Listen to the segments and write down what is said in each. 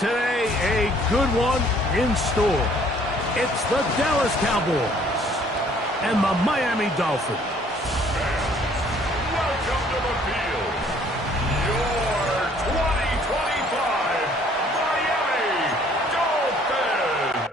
Today, a good one in store. It's the Dallas Cowboys and the Miami Dolphins. Welcome to the field. Your 2025 Miami Dolphins.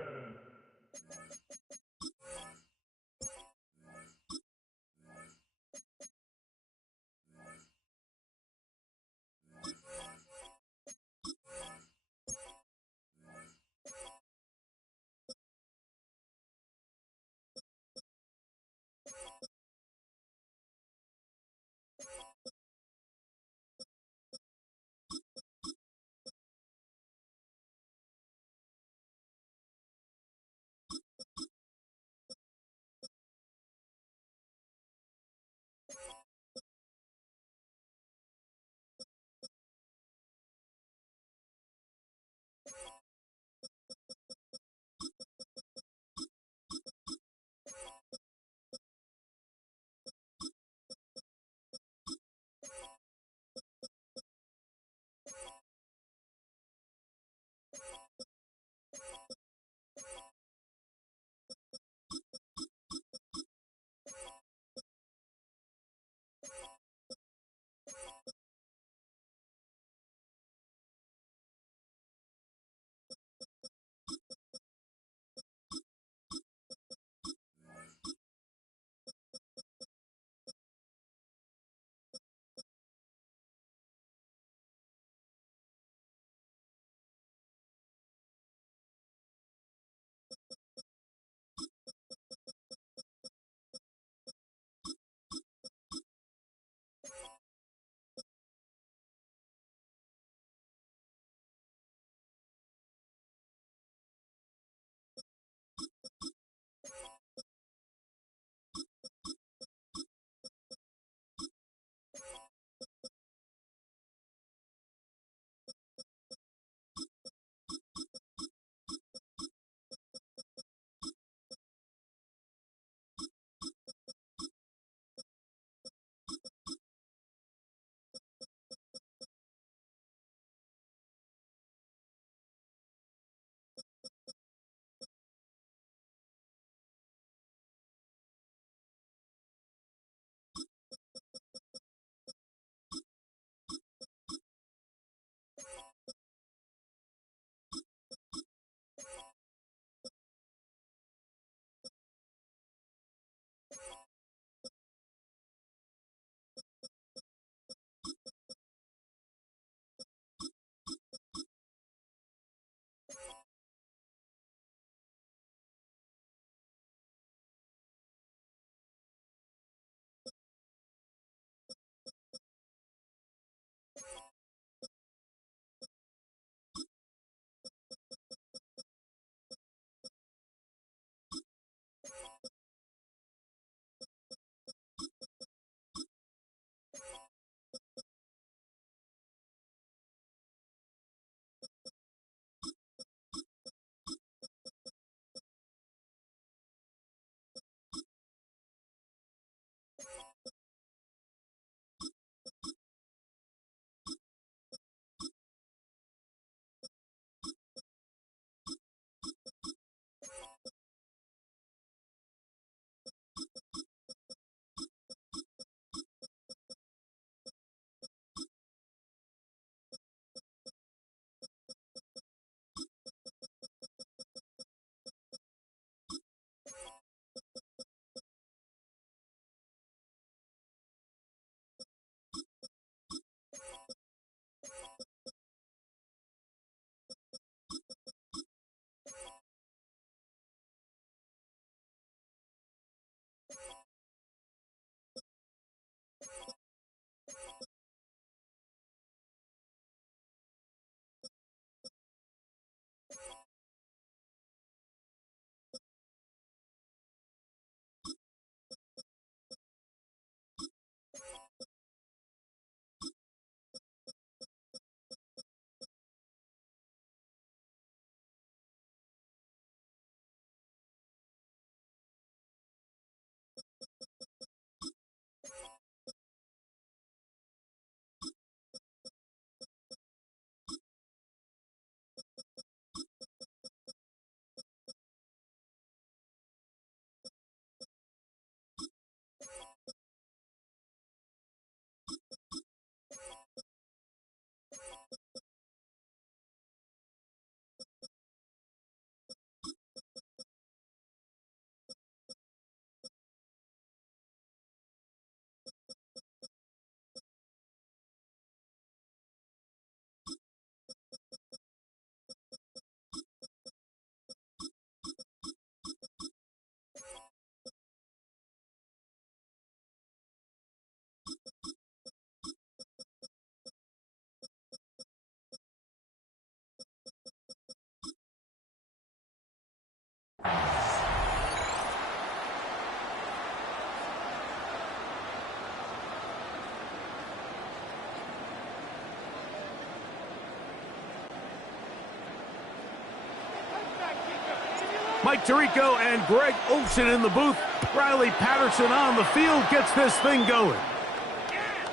Mike Tirico and Greg Olson in the booth. Riley Patterson on the field gets this thing going.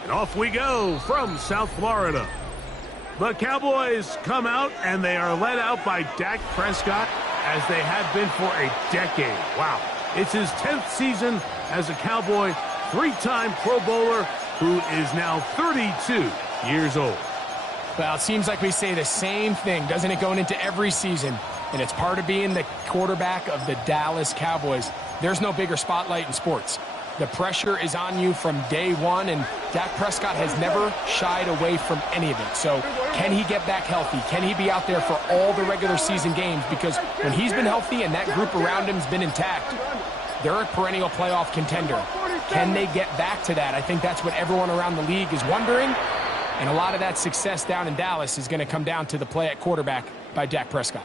And off we go from South Florida. The Cowboys come out, and they are led out by Dak Prescott, as they have been for a decade. Wow. It's his 10th season as a Cowboy, 3-time Pro Bowler, who is now 32 years old. Well, it seems like we say the same thing, doesn't it, going into every season? And it's part of being the quarterback of the Dallas Cowboys. There's no bigger spotlight in sports. The pressure is on you from day one, and Dak Prescott has never shied away from any of it. So can he get back healthy? Can he be out there for all the regular season games? Because when he's been healthy and that group around him has been intact, they're a perennial playoff contender. Can they get back to that? I think that's what everyone around the league is wondering. And a lot of that success down in Dallas is going to come down to the play at quarterback by Dak Prescott.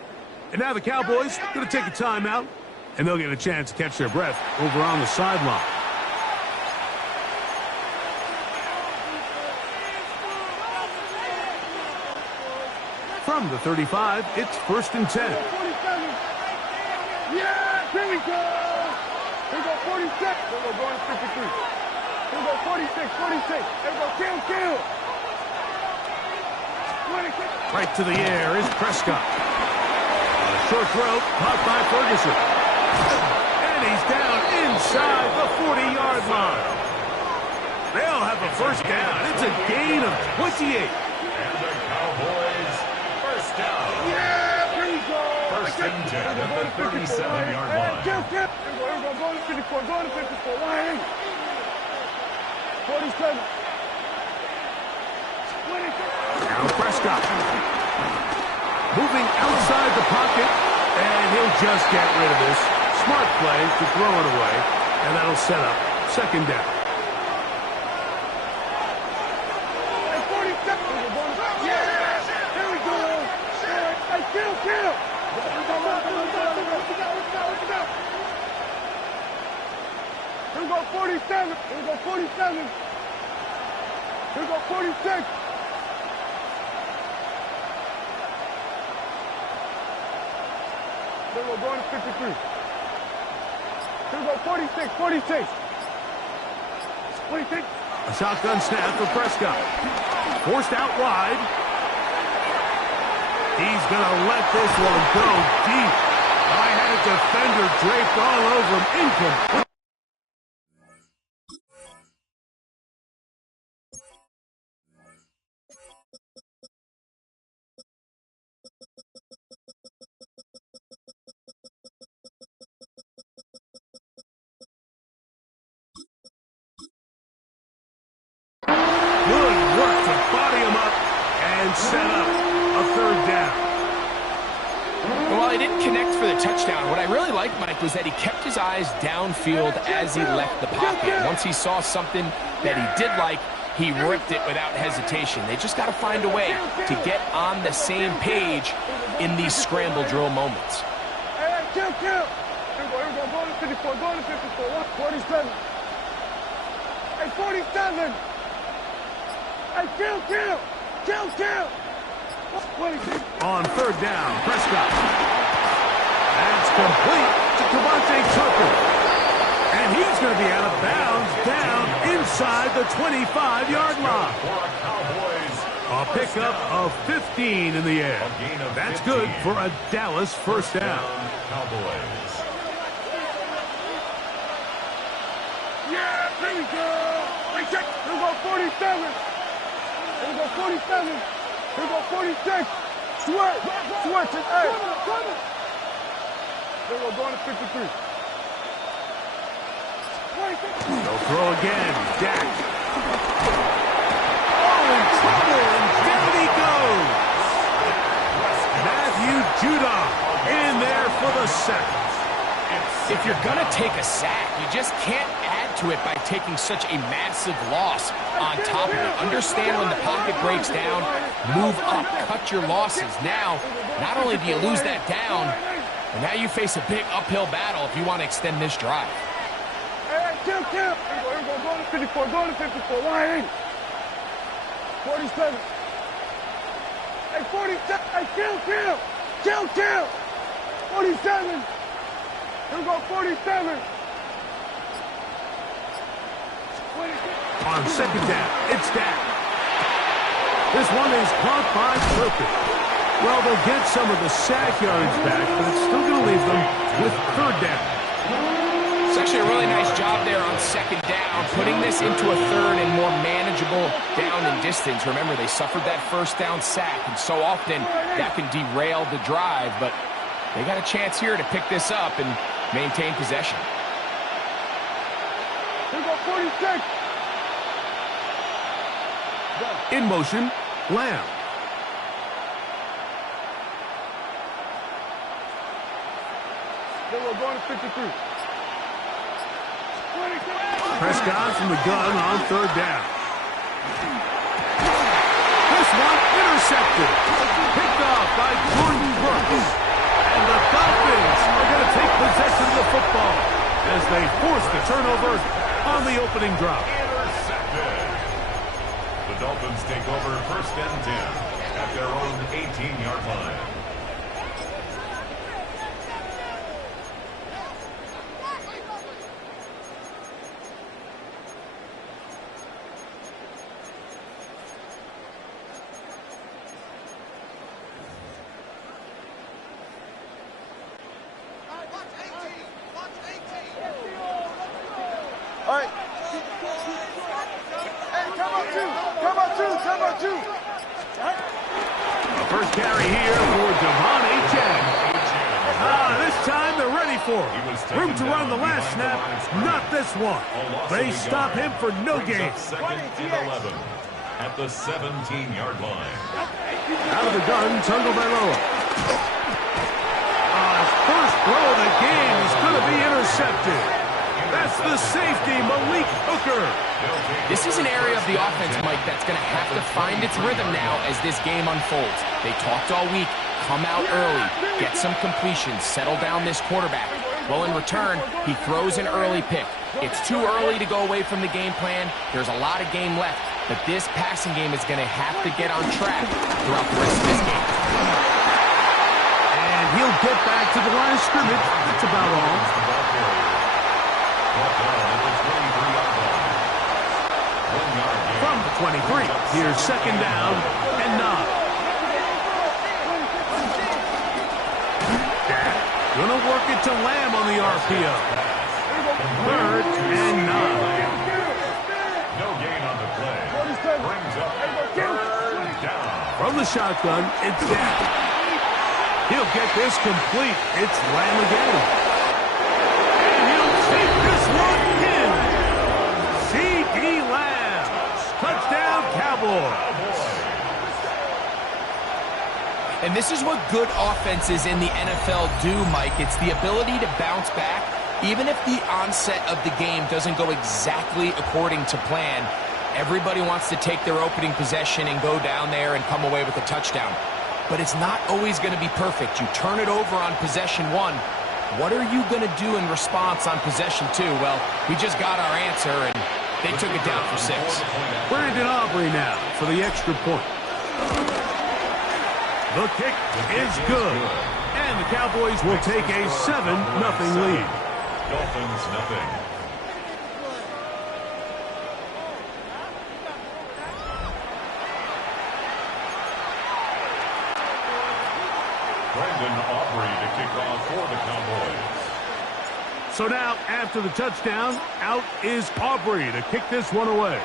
And now the Cowboys going to take a timeout, and they'll get a chance to catch their breath over on the sideline. From the 35, it's 1st and 10. Yeah, here we go. Here we go, 46. Here we go, going to 53. Here we go, 46, 46. Here we go, kill. 26. Right to the air is Prescott. A short throw, caught by Ferguson. And he's down inside the 40-yard line. They'll have a first down. It's a gain of 28. And the Cowboys, first down. Yeah, here we go. 1st and 10 at the 37-yard line. Here we go, going to 54, going to 54. Why? 47. 26. Now Prescott. Moving outside the pocket, and he'll just get rid of this. Smart play to throw it away, and that'll set up 2nd down. Hey, 47. Yeah, here we go. Hey, kill. Here we go, 47. Here we go, 47. Here we go, 46. Here we go, going to 53. Here we go, 46, 46. 46. A shotgun snap for Prescott. Forced out wide. He's going to let this one go deep. I had a defender draped all over him. Incomplete. Good work to body him up and set up a 3rd down. Well, he didn't connect for the touchdown. What I really liked, Mike, was that he kept his eyes downfield as he left the pocket. Once he saw something that he did like, he ripped it without hesitation. They just got to find a way to get on the same page in these scramble drill moments. Hey, kill. Here we go, going to 54, going to 54. 47. Hey, 47. Hey, kill. 26. On 3rd down, Prescott. That's complete to Devontae Tucker. And he's going to be out of bounds down inside the 25-yard line. A pickup of 15 in the air. That's good for a Dallas first down. Cowboys. Yeah, here we go. Here we go, 47. Here we go, 47. Here we go, 46. Switch. Hey. Here we go, going to 53. They'll throw again. Dak. Oh, in trouble, and down he goes. Matthew Judon in there for the sack. If you're going to take a sack, you just can't add to it by taking such a massive loss on top of it. Understand when the pocket breaks down, move up, cut your losses. Now, not only do you lose that down, but now you face a big uphill battle if you want to extend this drive. Hey, kill. Here we go, going to 54, going to 54. Why? 47. Hey, 47. Hey, kill. 47. Here we go, 47. On second down, it's down. This one is caught by Perkins. Well, they'll get some of the sack yards back, but it's still going to leave them with third down. It's actually a really nice job there on second down, putting this into a third and more manageable down and distance. Remember, they suffered that first down sack, and so often that can derail the drive, but they got a chance here to pick this up and maintain possession. Here we go, 46. In motion, Lamb. Then we're going to 53. Prescott from the gun on third down. This one intercepted. Picked off by Jordan Brooks. And the Dolphins are going to take possession of the football as they force the turnover on the opening drive. Intercepted. The Dolphins take over first and 10 at their own 18-yard line. All right. Hey, come on, two. Come on, two. Come on, two. The first carry here for Devon Achane. This time they're ready for him. Room to run the last snap, not this one. They stop him for no gain. Second and 11 at the 17-yard line. Out of the gun, Tagovailoa. His first throw of the game is going to be intercepted. That's the safety, Malik Hooker. This is an area of the offense, Mike, that's going to have to find its rhythm now as this game unfolds. They talked all week, come out early, get some completions, settle down this quarterback. Well, in return, he throws an early pick. It's too early to go away from the game plan. There's a lot of game left, but this passing game is going to have to get on track throughout the rest of this game. And he'll get back to the line of scrimmage. That's about all. From the 23, here's second down and 9. Gonna work it to Lamb on the RPO. Third and 9. No gain on the play. Brings up third down. From the shotgun, it's down. He'll get this complete. It's Lamb again. And he'll take this one in. C.D. Lamb. Touchdown, Cowboys. And this is what good offenses in the NFL do, Mike. It's the ability to bounce back, even if the onset of the game doesn't go exactly according to plan. Everybody wants to take their opening possession and go down there and come away with a touchdown. But it's not always going to be perfect. You turn it over on possession 1. What are you going to do in response on possession 2? Well, we just got our answer, and they took it down for 6. Brandon Aubrey now for the extra point. The kick is good. And the Cowboys will take a 7-0 lead. Dolphins nothing. Brandon Aubrey to kick off for the Cowboys. So now, after the touchdown, out is Aubrey to kick this one away.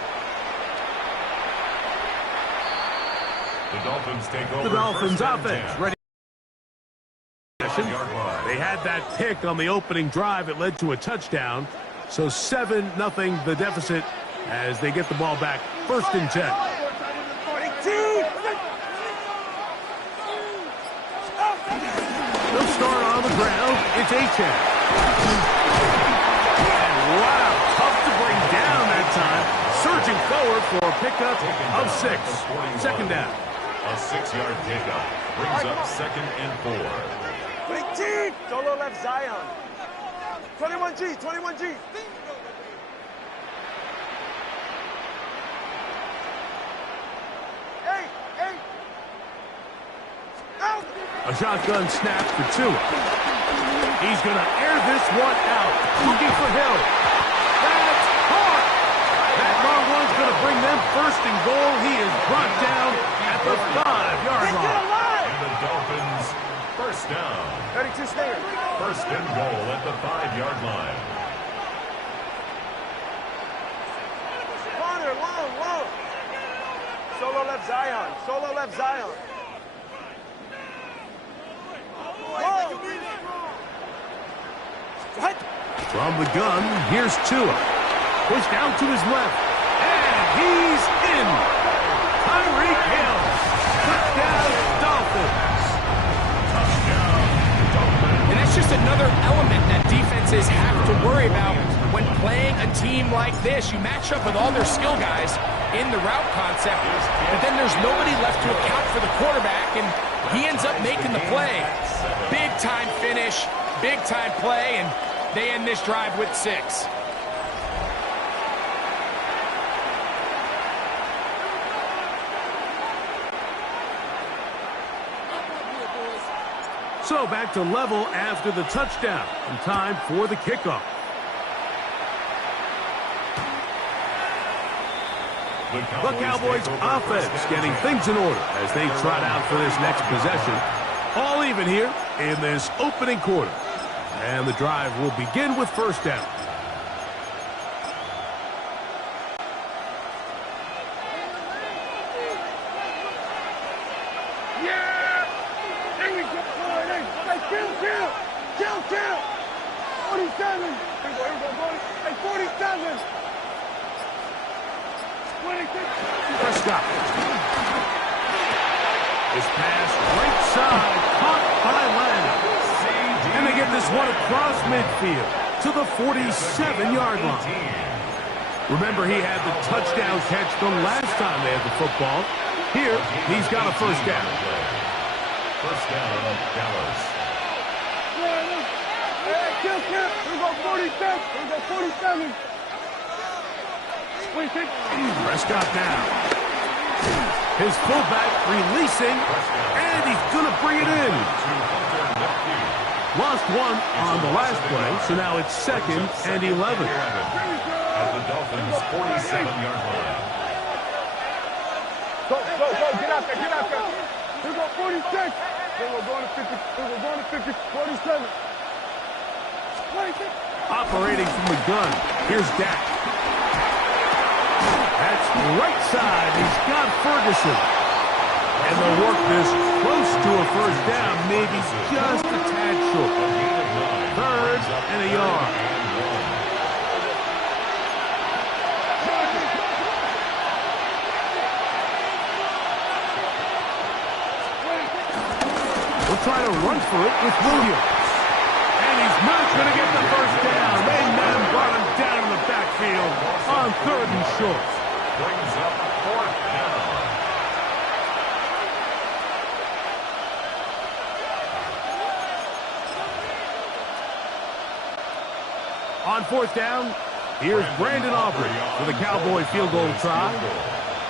The Dolphins take over. The Dolphins first and offense 10. ready. They had that pick on the opening drive. It led to a touchdown. So 7-0 the deficit as they get the ball back. First and 10. They'll start on the ground. It's Achane. And wow, tough to bring down that time. Surging forward for a pickup of 6. Second down. A 6-yard pickup brings up second and 4. 18. Solo left Zion. 21G. 21G. Hey. Out. A shotgun snap for Tua. He's going to air this one out. Looking for Hill. That's hard. That long one's going to bring them first and goal. He is brought down at the 5-yard line. And the Dolphins, first down. 32 Stinger. First and goal at the 5-yard line. Corner, long. Solo left Zion. Solo left Zion. From the gun, here's Tua. Pushed out to his left. And he's in. Tyreek Hill. Touchdown, Dolphins. And that's just another element that defenses have to worry about when playing a team like this. You match up with all their skill guys in the route concept, but then there's nobody left to account for the quarterback, and he ends up making the play. Big-time finish, big-time play, and they end this drive with 6. So back to level after the touchdown, and time for the kickoff. The Cowboys offense getting things in order as they trot out for this next possession. All even here in this opening quarter. And the drive will begin with first down. Yeah! There we go. Hey, kill. 47. Here we go, boys. Hey, 47. 26. Prescott. His pass right side, caught by Lamb. And they get this one across midfield to the 47-yard line. Remember, he had the touchdown catch the last time they had the football. Here, he's got a first down. First down, Dallas. Hey, Gtowncapp. Here we go, 47. Here we go, 47. 26. Prescott now. His fullback releasing, and he's going to bring it in. Lost one on the last play, so now it's 2nd and 11. At the Dolphins' 47-yard line. Go. Get out there. Here we go, 46. Here we go, going to 50. 47. 26. Operating from the gun, here's Dak. That's right side. He's got Ferguson. And they'll work this close to a first down, maybe just a tad short. 3rd and a yard. We'll try to run for it with Williams. And he's not going to get the first down. They men brought him down in the backfield on 3rd and short. Brings up 4th down. On 4th down, here's Brandon Aubrey for the Cowboy field goal try.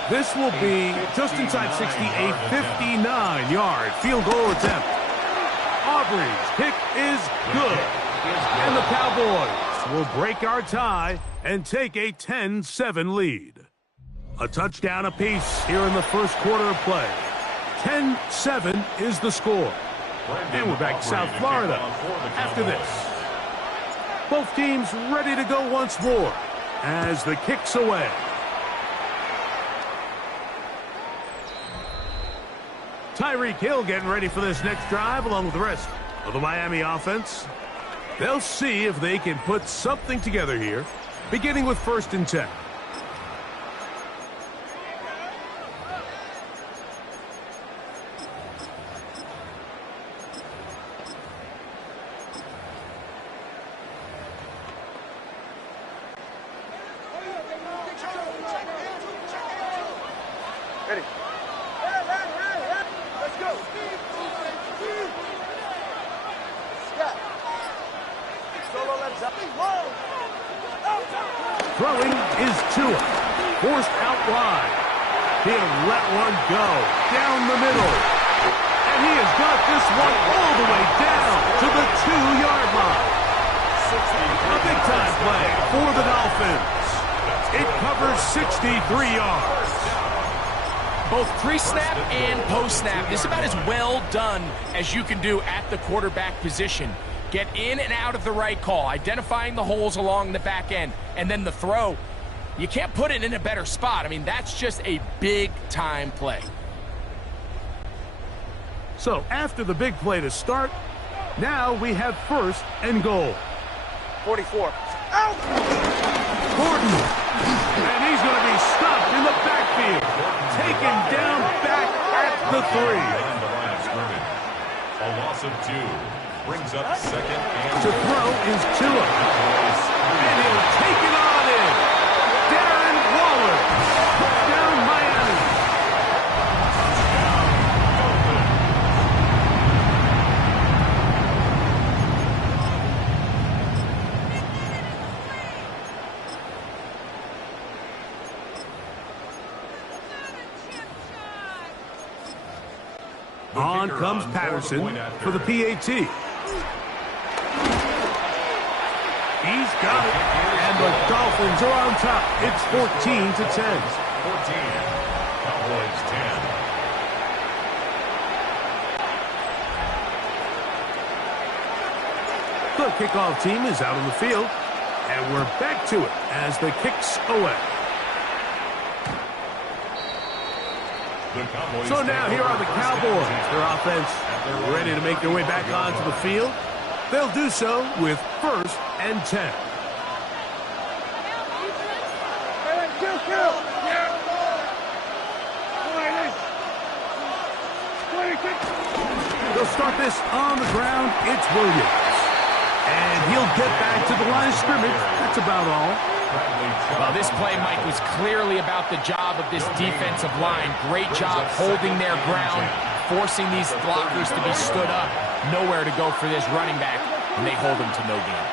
This will be just inside 60, a 59-yard field goal attempt. Aubrey's kick is good. And the Cowboys will break our tie and take a 10-7 lead. A touchdown apiece here in the first quarter of play. 10-7 is the score. And we're back to South Florida after this. Both teams ready to go once more as the kick's away. Tyreek Hill getting ready for this next drive along with the rest of the Miami offense. They'll see if they can put something together here, beginning with 1st and 10. Ready. Let's go. Scott. Solo left side. Throwing is Tua. Forced out wide. He'll let one go down the middle. And He has got this one all the way down to the 2-yard line. A big-time play for the Dolphins. It covers 63 yards. Both pre-snap and post-snap, this is about as well done as you can do at the quarterback position. Get in and out of the right call, identifying the holes along the back end, and then the throw. You can't put it in a better spot. I mean, that's just a big-time play. So after the big play to start, now we have 1st and goal. 44. Out! Gordon. And he's going to be stopped in the backfield. Taken down back at the 3. On the line of scrimmage. A loss of 2. Brings up 2nd and To throw is Tua. And he'll take it on in. Darren Waller. Touchdown Miami. On comes Patterson for the PAT. He's got it. And the Dolphins are on top. It's 14-10. 14. Cowboys 10. The kickoff team is out on the field. And we're back to it as the kick's away. So now here are the Cowboys. Their offense ready to make their way back onto the field. They'll do so with 1st and 10. They'll start this on the ground. It's Williams. And he'll get back to the line of scrimmage. That's about all. Well, this play, Mike, was clearly about the job of this defensive line. Great job holding their ground, forcing these blockers to be stood up. Nowhere to go for this running back, and they hold him to no gain.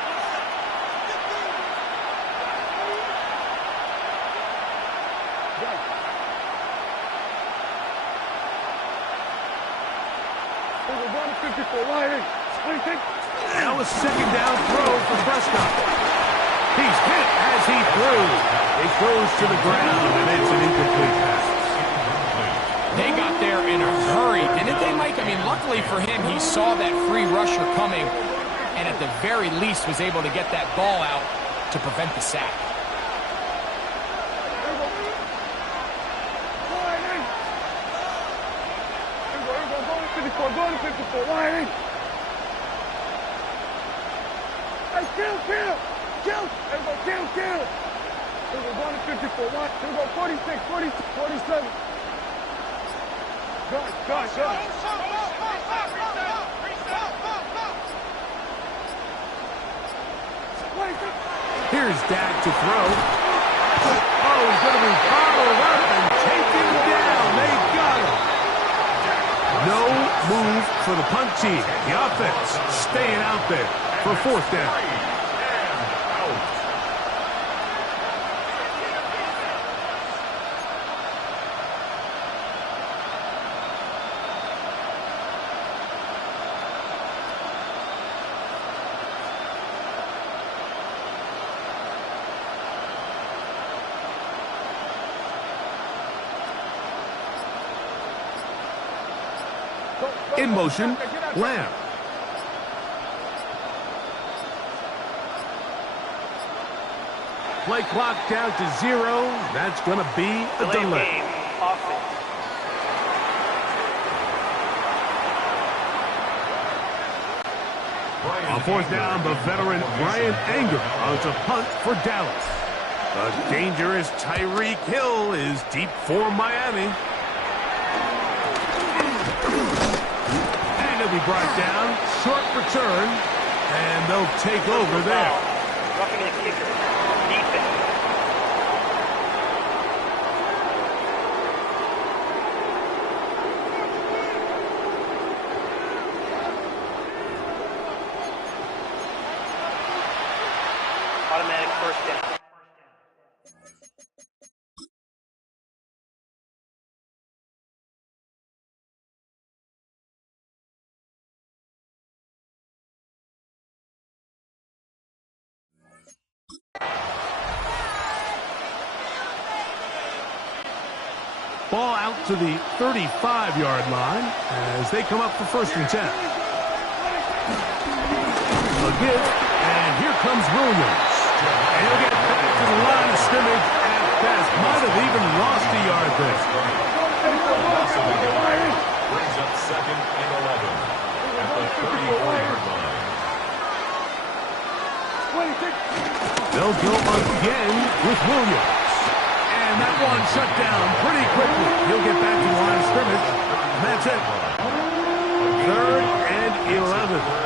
Now a 2nd down throw for Prescott. He's hit as he threw. It goes to the ground, and it's an incomplete pass. They got there in a hurry, didn't they, Mike? I mean, luckily for him, he saw that free rusher coming, and at the very least was able to get that ball out to prevent the sack. Kill! Here we go, going to 54. Watch. Here we go, 46, 47. Go. Here's Dak to throw. Oh, he's going to be followed up and taken down. They got him. No move for the punt team. The offense staying out there for 4th down. In motion, Lamb. Play clock down to 0. That's going to be a delay. On 4th down, the veteran Brian Anger runs a punt for Dallas. The dangerous Tyreek Hill is deep for Miami. And he'll be brought down. Short return. And they'll take over there. Roughing the kicker. Defense. Automatic 1st down. Ball out to the 35-yard line as they come up for 1st and 10. A give, and here comes Williams. And he'll get back to the line of scrimmage at best. Might have even lost a yard there. Brings up 2nd and 11 at the 34-yard line. They'll go again with Williams. And that one shut down pretty quickly. He'll get back to the line of scrimmage. And that's it. 3rd and 11.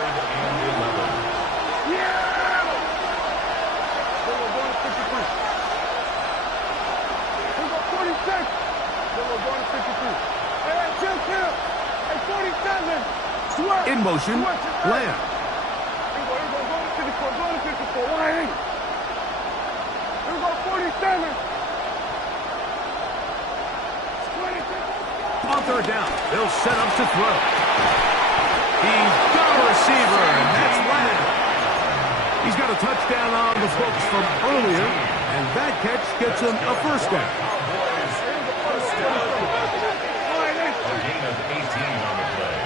In motion, Lamb. On 3rd down, they'll set up to throw. He's got a receiver, and that's Lamb. He's got a touchdown on the books from earlier, and that catch gets him a 1st down. A gain of 18 on the play.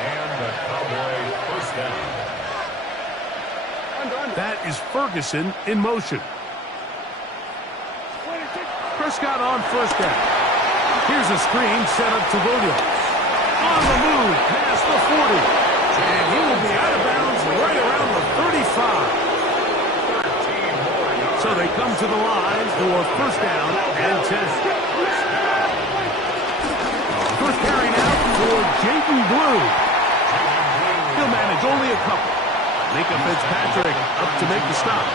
And the Cowboy 1st down. That is Ferguson in motion. Prescott on 1st down. Here's a screen set up to Williams. On the move past the 40. And he will be out of bounds right around the 35. So they come to the line for 1st down and 10. First carry now for Jaden Blue. He'll manage only a couple. Micah Fitzpatrick up to make the stop.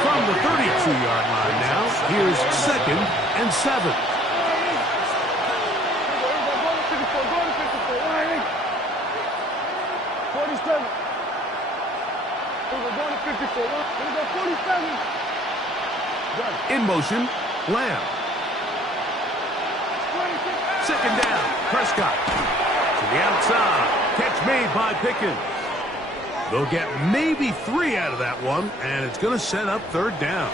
From the 32-yard line now, here's 2nd and 7. In motion, Lamb. 2nd down, Prescott. To the outside. Catch made by Pickens. They'll get maybe 3 out of that one, and it's going to set up 3rd down.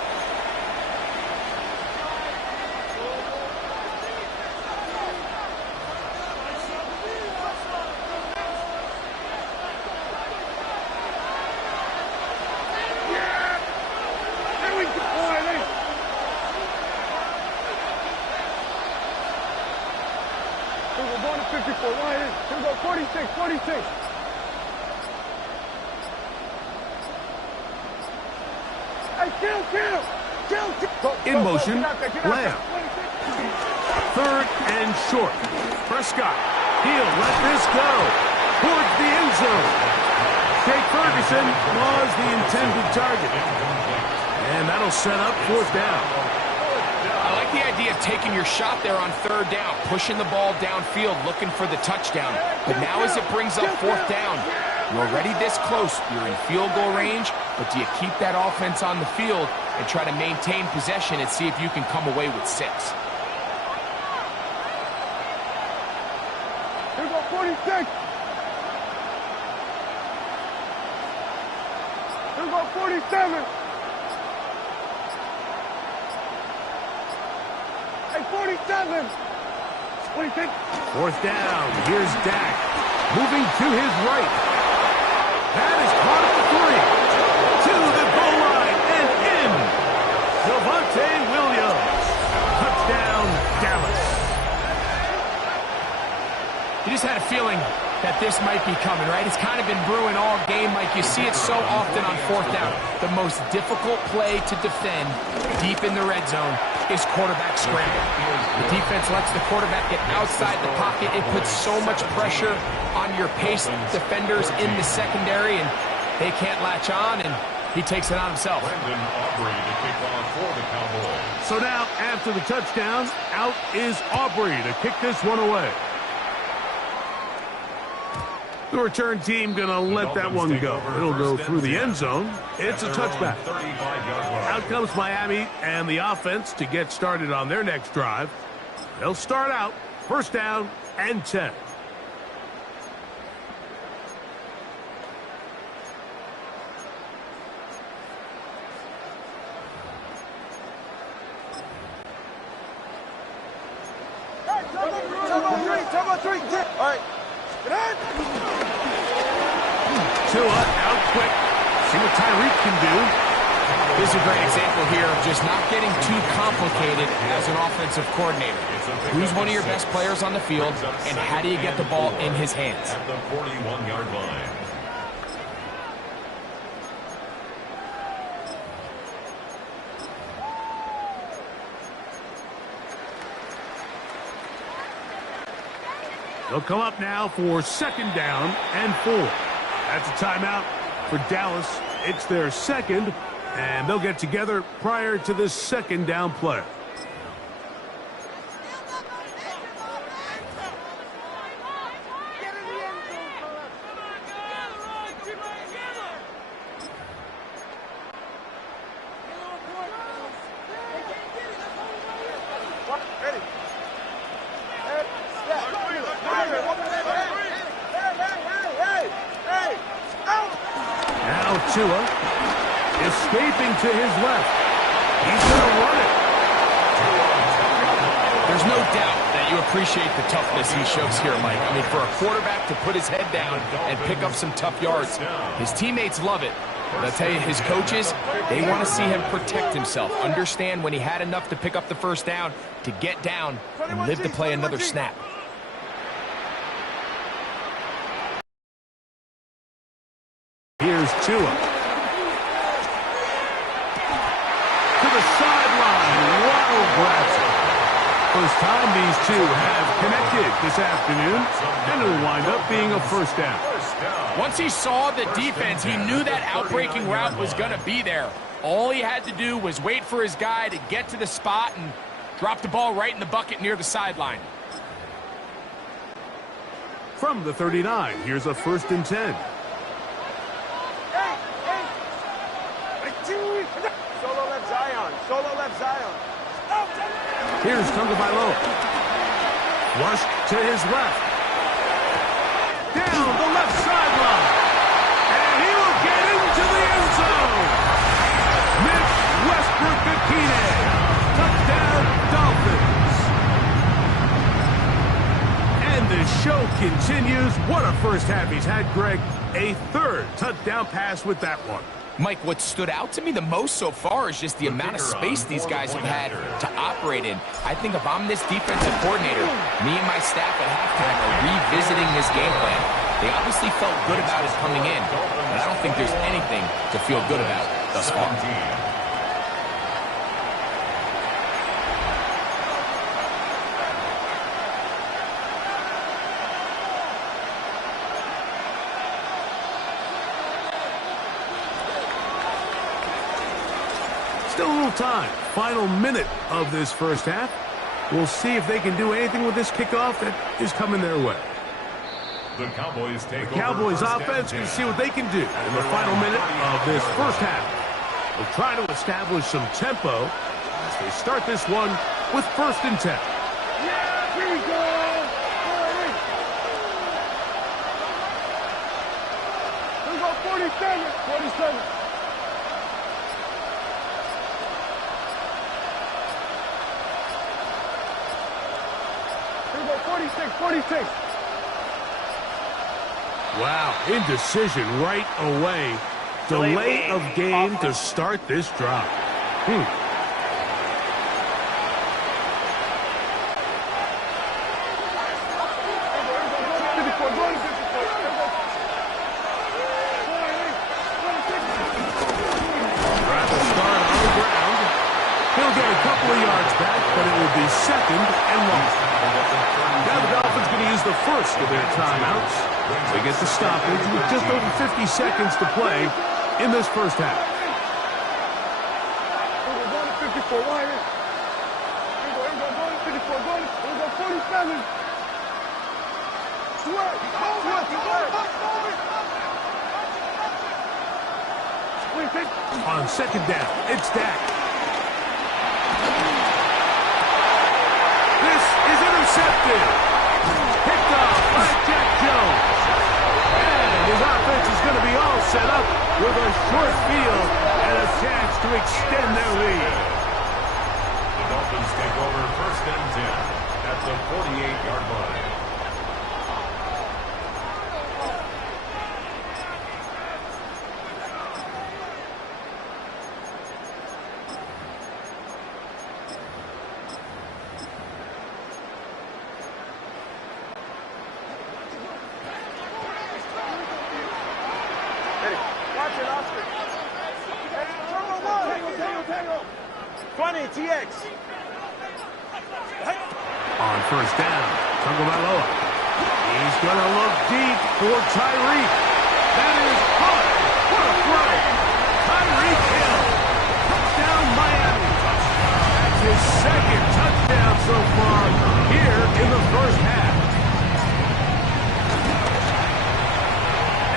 We're going to 54. Here we go, 46, 46. In motion, Lamb. 3rd and short. Prescott. He'll let this go. Towards the end zone. Jake Ferguson was the intended target. And that'll set up 4th down. I like the idea of taking your shot there on 3rd down, pushing the ball downfield, looking for the touchdown. But now as it brings up 4th down, you're already this close. You're in field goal range, but do you keep that offense on the field and try to maintain possession and see if you can come away with 6? Here we go, 46. Here we go, 47. Hey, 47. 26. 4th down. Here's Dak. Moving to his right. That is caught at the 3. To the goal line and in. Javonte Williams. Touchdown, Dallas. You just had a feeling that this might be coming, right? It's kind of been brewing all game, Mike. You see it so often on 4th down. The most difficult play to defend deep in the red zone is quarterback scramble. The defense lets the quarterback get outside the pocket. It puts so much pressure on your pace defenders in the secondary, and they can't latch on, and he takes it on himself. Brendan Aubrey to kick off for the Cowboys. So now, after the touchdown, out is Aubrey to kick this one away. The return team going to let that one go. It'll go through the end zone. It's a touchback. Out comes Miami and the offense to get started on their next drive. They'll start out 1st down and 10. Three. All right. Tua out quick. See what Tyreek can do. This is a great example here of just not getting too complicated as an offensive coordinator. Who's one of your best players on the field, and how do you get the ball in his hands? At the 41-yard line. They'll come up now for 2nd down and 4. That's a timeout for Dallas. It's their second, and they'll get together prior to this 2nd down play. Tua escaping to his left. He's going to run it. There's no doubt that you appreciate the toughness he shows here, Mike. I mean, for a quarterback to put his head down and pick up some tough yards, his teammates love it. But I'll tell you, his coaches, they want to see him protect himself, understand when he had enough to pick up the 1st down, to get down and live to play another snap. Here's Tua. To the sideline. Wow, grabs it. First time these two have connected this afternoon, and it'll wind up being a 1st down. Once he saw the defense, he knew that outbreaking route was going to be there. All he had to do was wait for his guy to get to the spot and drop the ball right in the bucket near the sideline. From the 39, here's a 1st and 10. Solo left Zion. Here's Tagovailoa. Flushed to his left. Down the left sideline. And he will get into the end zone. Mitch Westbrook-Akine. Touchdown, Dolphins. And the show continues. What a first half he's had, Greg. A 3rd touchdown pass with that one. Mike, what stood out to me the most so far is just the amount of space these guys have had to operate in. I think if I'm this defensive coordinator, me and my staff at halftime are revisiting this game plan. They obviously felt good about it coming in, but I don't think there's anything to feel good about thus far. Still a little time. Final minute of this first half. We'll see if they can do anything with this kickoff that is coming their way. The Cowboys take The Cowboys over offense can see what they can do in the final minute of this first half. They'll try to establish some tempo as they start this one with 1st and 10. Yeah, here we go. Here we go, 47. Here we go, 46. Wow, indecision right away. Delay of game to start this drive. Couple of yards back, but it will be 2nd and long. Now the Dolphins going to use the first of their timeouts. They get the stoppage with just over 50 seconds to play in this first half. 54, wide. Here we go, 47. Sweat. On 2nd down, it's Dak. This is intercepted. Picked off by Jack Jones. And his offense is going to be all set up with a short field and a chance to extend their lead. The Dolphins take over 1st and 10 at at the 48-yard line. TX. On first down, Tagovailoa. He's going to look deep for Tyreek. That is hard. What a throw. Tyreek Hill. Touchdown, Miami. That's his second touchdown so far here in the first half.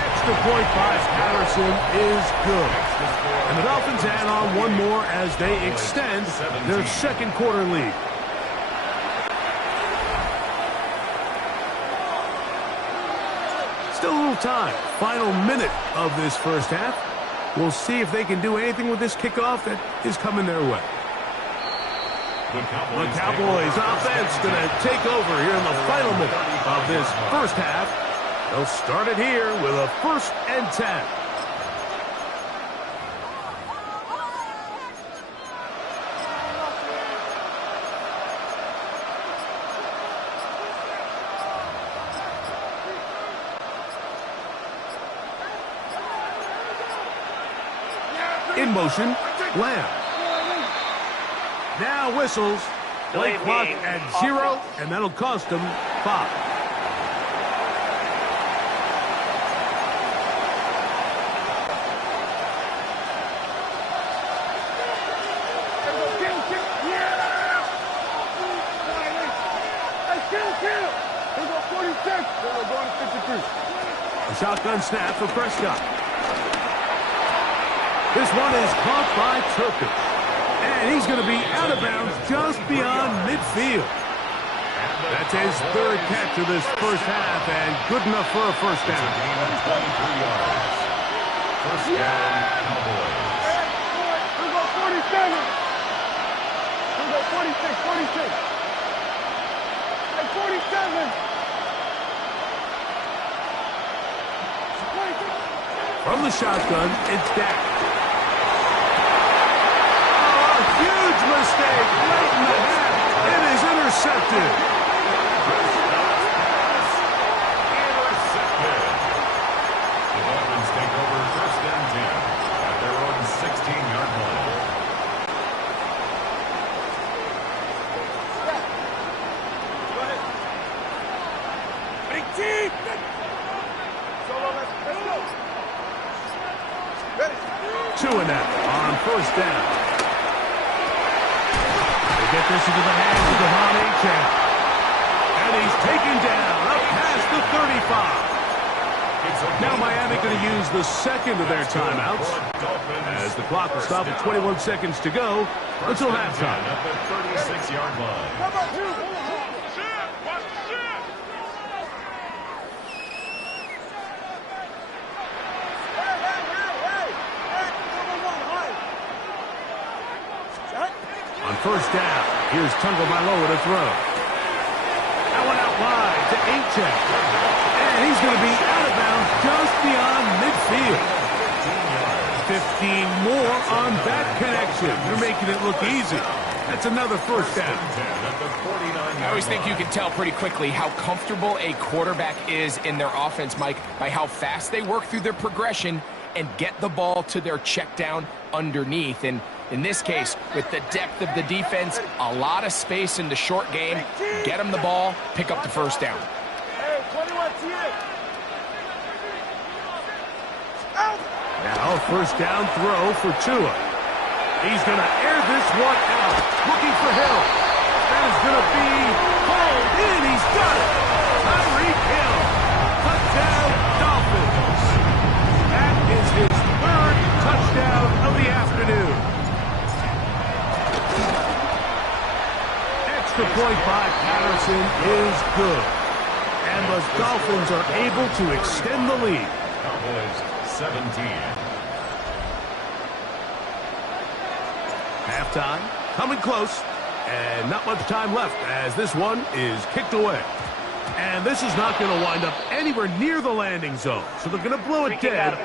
Extra point by Patterson is good. And the Dolphins add on one more as they extend their second quarter lead. Still a little time. Final minute of this first half. We'll see if they can do anything with this kickoff that is coming their way. The Cowboys offense going to take over here in the final minute of this first half. They'll start it here with a 1st and 10. In motion, Lamb. Now whistles. Play clock at 0, and that'll cost them 5. A shotgun snap for Prescott. This one is caught by Turpin. And he's going to be out of bounds just beyond midfield. That's his 3rd catch of this first half, and good enough for a first down. First down, Cowboys. Here we go 47. Here we go 46, 46. Hey, 47. From the shotgun, it's Dak. Huge mistake late in the half. It is intercepted. The Dolphins take over 1st and 10 at their own 16-yard line. Big team. Solo, let's go. Ready. 2 and out on first down. Get this into the hands of Gtowncapp. And he's taken down up past the 35. Now Miami going to use the second of their timeouts as the clock will stop at 21 seconds to go until halftime. At the 36-yard line. How about you? On first down, here's Tagovailoa to throw. That one out wide to Gtowncapp. And he's going to be out of bounds just beyond midfield. 15 more on that connection. They're making it look easy. That's another first down. I always think you can tell pretty quickly how comfortable a quarterback is in their offense, Mike, by how fast they work through their progression and get the ball to their check down underneath. And in this case, with the depth of the defense, a lot of space in the short game, get them the ball, pick up the first down. Hey, 21 TX. Now, first down throw for Tua. He's going to air this one out, looking for Hill. That is going to be pulled in. He's got it. Tyreek Hill. Touchdown, Dolphins. That is his 3rd touchdown of the afternoon. Extra point by Patterson is good. And the Dolphins are able to extend the lead. Cowboys 17. Halftime, coming close. And not much time left as this one is kicked away. And this is not going to wind up anywhere near the landing zone. So they're going to blow it dead.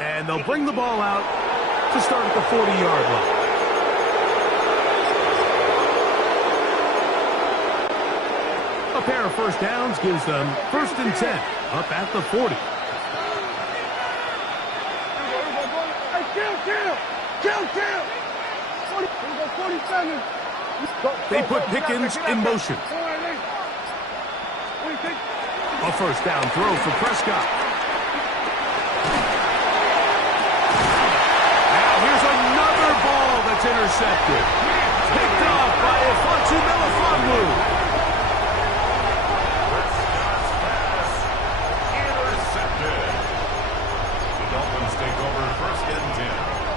And they'll bring the ball out to start at the 40-yard line. A pair of first downs gives them 1st and 10 up at the 40. Kill! 47. They put Pickens in motion. A first down throw for Prescott. Now here's another ball that's intercepted. Picked off by Ifonsu Melifonwu. Prescott's pass intercepted. The Dolphins take over 1st and 10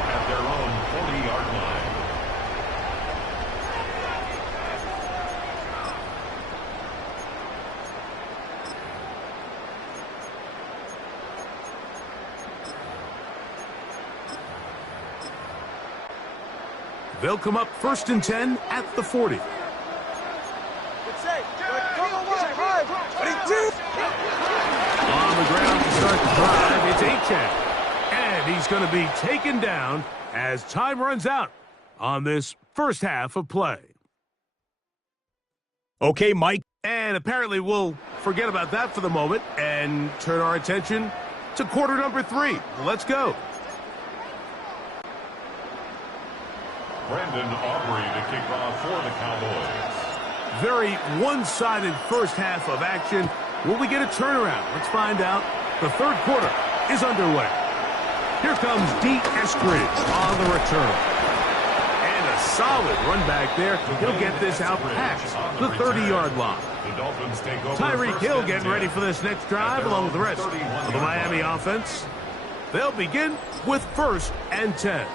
at their own 40-yard line. They'll come up 1st and 10 at the 40. On the ground to start the drive, it's Gtowncapp. And he's going to be taken down as time runs out on this first half of play. Okay, Mike. And apparently we'll forget about that for the moment and turn our attention to quarter number 3. Let's go. Brandon Aubrey to kick off for the Cowboys. Very one-sided first half of action. Will we get a turnaround? Let's find out. The third quarter is underway. Here comes D. Eskridge on the return. And a solid run back there. He'll get this out past the 30-yard line. The Dolphins take over. Tyreek Hill getting ready for this next drive along with the rest of the Miami offense. They'll begin with 1st and 10.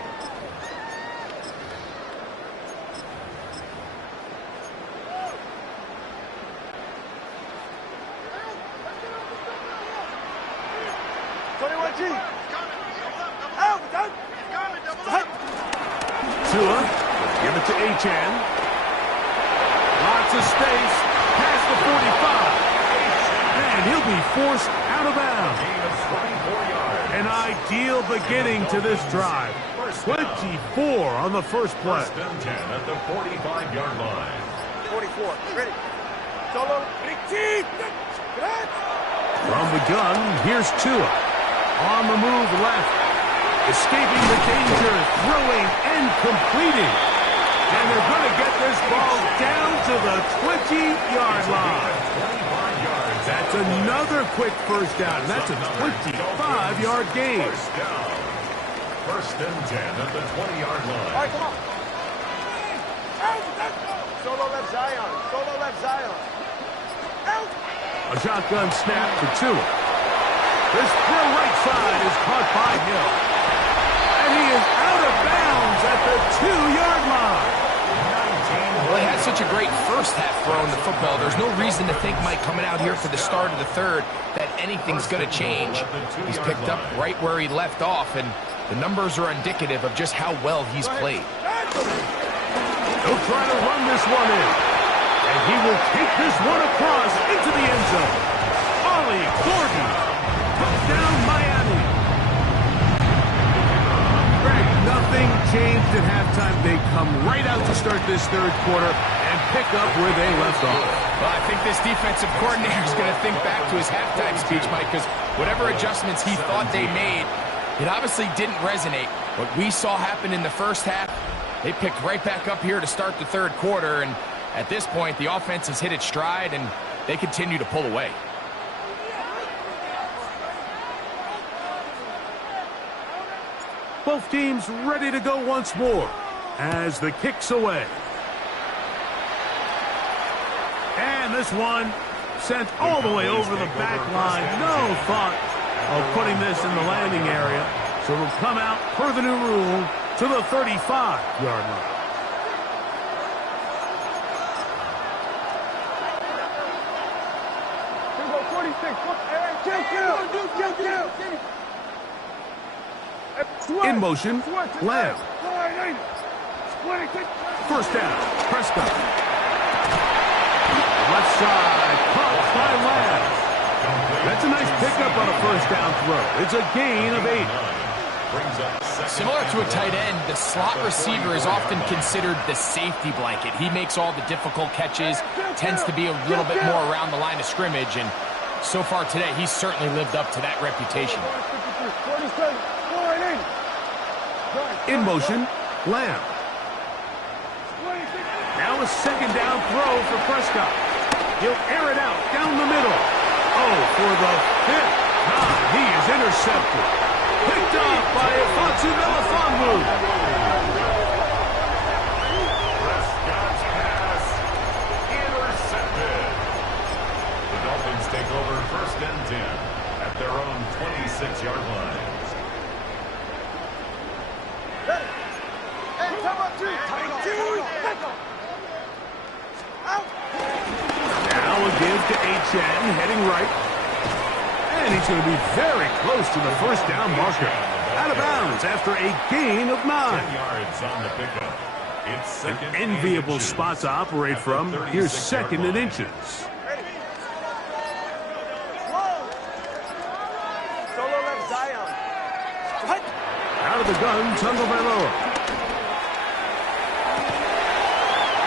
Tua, give it to Achane. Lots of space, past the 45. And he'll be forced out of bounds. An ideal beginning to this drive. 24 on the first play. 1st and 10 at the 45-yard line. 44, ready. Solo, From the gun, here's Tua. On the move left. Escaping the danger, throwing and completing. And they're going to get this ball down to the 20-yard line. That's another quick first down. That's a 25-yard gain. First down. 1st and 10 at the 20-yard line. All right, come on. Solo left Zion. Solo left Zion. A shotgun snap for Tua. This throw right side is caught by Hill. And he is out of bounds at the 2-yard line. Well, he had such a great first half throwing the football. There's no reason to think, Mike, coming out here for the start of the third, that anything's going to change. He's picked up right where he left off, and the numbers are indicative of just how well he's played. They'll try to run this one in. And he will take this one across into the end zone. Ollie Gordon. Touchdown, Miami. Greg, nothing changed at halftime. They come right out to start this third quarter and pick up where they left off. Well, I think this defensive coordinator is going to think back to his halftime speech, Mike, because whatever adjustments he thought they made, it obviously didn't resonate. What we saw happen in the first half, they picked right back up here to start the third quarter, and at this point, the offense has hit its stride, and they continue to pull away. Both teams ready to go once more as the kick's away. And this one sent all the way over the back line. No thought of putting this in the landing area. So it'll come out per the new rule to the 35-yard line. Here we go, 46. In motion, Lamb. First down, Prescott. Left side, caught by Lamb. That's a nice pickup on a first down throw. It's a gain of 8. Similar to a tight end, the slot receiver is often considered the safety blanket. He makes all the difficult catches, tends to be a little bit more around the line of scrimmage, and so far today, he's certainly lived up to that reputation. In motion, Lamb. Now a second down throw for Prescott. He'll air it out down the middle. Oh, for the 5th time, he is intercepted. Picked off by Ifansu Melifonwu. Prescott's pass intercepted. The Dolphins take over 1st and 10 at their own 26-yard line. Now a give to H.N. heading right. And he's going to be very close to the first down marker. Out of bounds after a gain of 9. 10 yards on the pickup. It's second An enviable spot to operate from. Here's 2nd and inches. Solo left Zion. Out of the gun, Tagovailoa.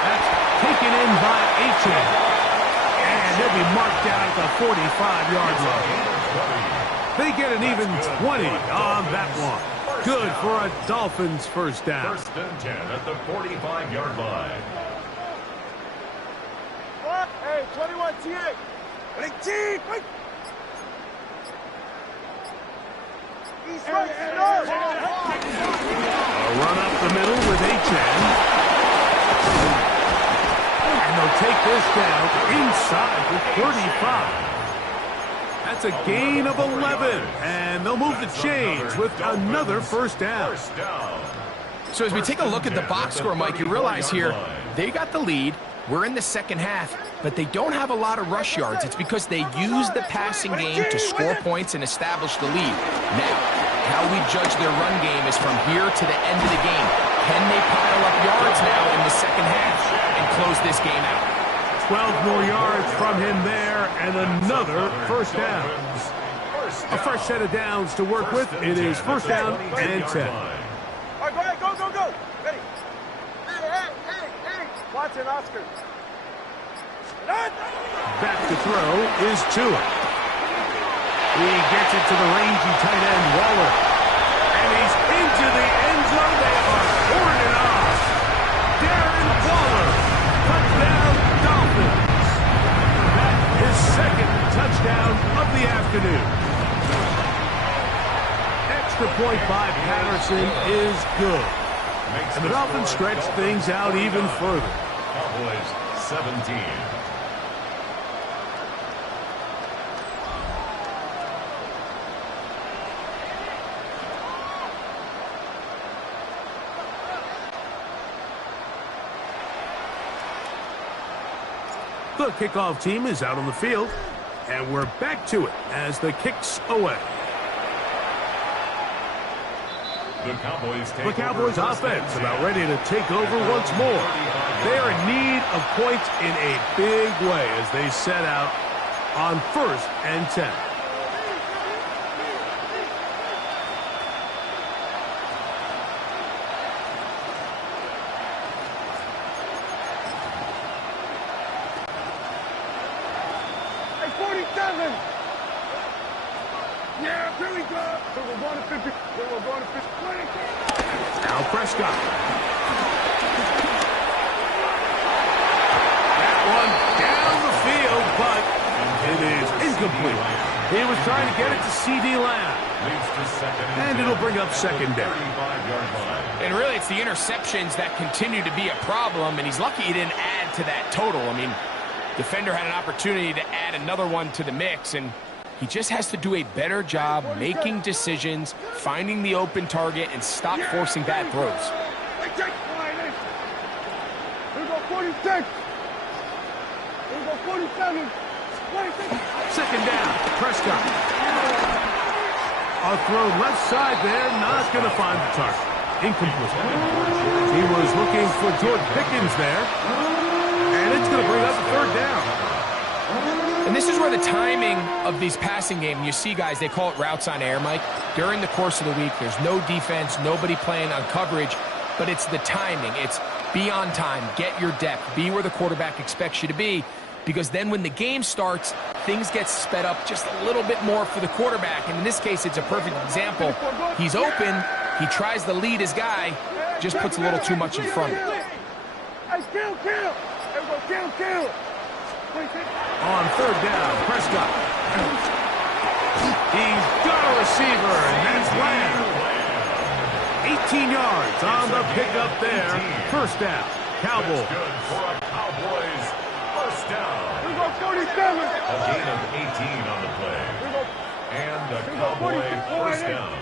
That's taken in by H.N. And he'll be marked down at the 45-yard line. They get an even 20 on that one. Good for a Dolphins first down. 1st and 10 at the 45-yard line. Hey, 21 T8. A run up the middle with H.N. And they'll take this down inside the 35. That's a gain of 11. And they'll move the chains with another first down. So as we take a look at the box score, Mike, you realize here they got the lead. We're in the second half, but they don't have a lot of rush yards. It's because they use the passing game to score points and establish the lead. Now, how we judge their run game is from here to the end of the game. Can they pile up yards now in the second half and close this game out? 12 more yards from him there, and another first down. A fresh set of downs to work with. It is first down and 10. All right, go ahead, go. Ready. Hey. Watson, Oscar. Back to throw is Tua. He gets it to the rangy tight end, Waller. And he's into the end zone. They are pouring it off. Darren Waller. Touchdown, Dolphins. That is 2nd touchdown of the afternoon. Extra point by Patterson is good. And the Dolphins stretch things out even further. Cowboys 17. The kickoff team is out on the field, and we're back to it as the kick's away. The Cowboys offense about ready to take over once more. They are in need of points in a big way as they set out on 1st and 10. Yeah, here we go. We're going to 50. We're going to 50. Now Prescott. That one down the field, but it is incomplete. He was trying to get it to C.D. Lamb. And it'll bring up 2nd down. And really, it's the interceptions that continue to be a problem, and he's lucky he didn't add to that total. I mean, defender had an opportunity to add another one to the mix, and he just has to do a better job making decisions, finding the open target, and stop forcing bad throws. Here we go, 46. Here we go, 47. 26. 2nd down, Prescott. A throw left side there, not going to find the target. Incomplete. He was looking for George Pickens there. And it's going to bring up a third down. And this is where the timing of these passing game, you see guys, they call it routes on air, Mike. During the course of the week, there's no defense, nobody playing on coverage, but it's the timing. It's be on time, get your depth, be where the quarterback expects you to be, because then when the game starts, things get sped up just a little bit more for the quarterback. And in this case, it's a perfect example. He's open, he tries to lead his guy, just puts a little too much in front of him. Hey, kill. Everyone, kill. On third down, Prescott. He's got a receiver, and that's Lamb. 18 yards on the pickup there. First down, Cowboys. Good for a Cowboys first down. We go 47. A gain of 18 on the play. And a Cowboy first down.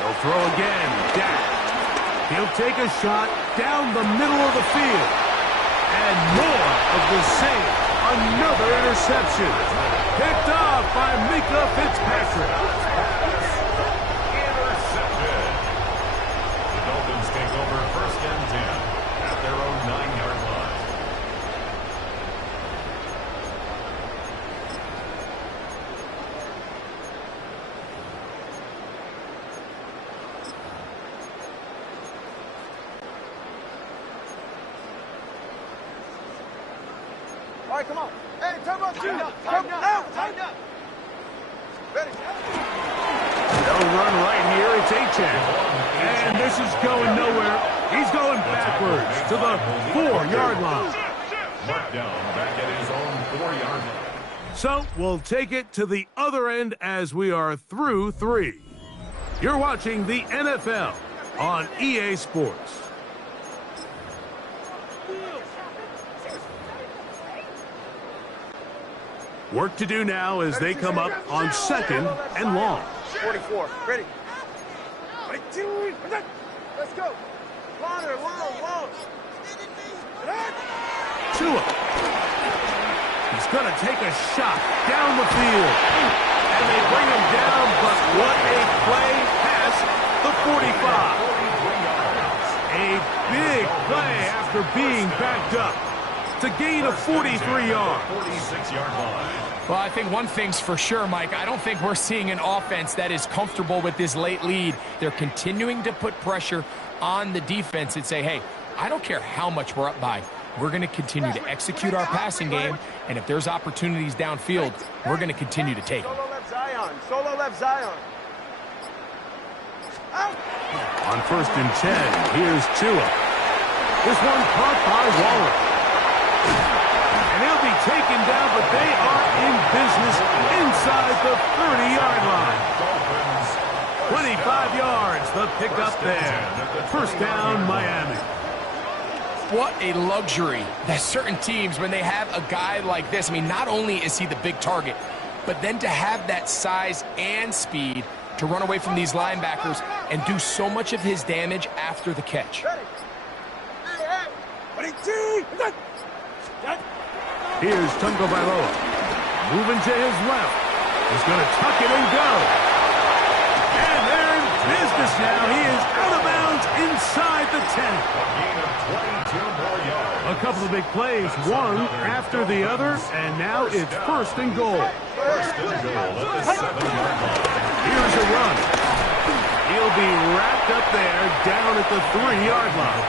They'll throw again. Dak. He'll take a shot down the middle of the field. And more of the same. Another interception. Picked off by Mika Fitzpatrick. Intercepted. The Dolphins take over first and 10 at their own 9-yard line. All right, come on. Hey, come on, Jim. Come out. Tighten up. Ready. They'll run right here. It's A-Chan. And this is going nowhere. He's going backwards to the 4-yard line. Marked down back at his own 4-yard line. So we'll take it to the other end as we are through 3. You're watching the NFL on EA Sports. Work to do now as they come up on second and long. 44. Ready. Let's go. Long. Tua. He's going to take a shot down the field. And they bring him down, but what a play past the 45. A big play after being backed up to gain a 43 yards. 46-yard line. Well, I think one thing's for sure, Mike. I don't think we're seeing an offense that is comfortable with this late lead. They're continuing to put pressure on the defense and say, hey, I don't care how much we're up by. We're going to continue to execute our passing game, and if there's opportunities downfield, we're going to continue to take them. Solo left Zion. Out. On first and 10, here's Tua. This one caught by Waller. And he'll be taken down, but they are in business inside the 30-yard line. 25 yards, the pickup there. First down, Miami. What a luxury that certain teams, when they have a guy like this, I mean, not only is he the big target, but then to have that size and speed to run away from these linebackers and do so much of his damage after the catch. Here's Tungo Bailoa. Moving to his left. He's going to tuck it and go. And they're in business now. He is out of bounds inside the 10. A gain of 22 more yards. A couple of big plays, one after the other, and now it's first and goal. First and goal at the 7-yard line. Here's a run. He'll be wrapped up there down at the 3-yard line.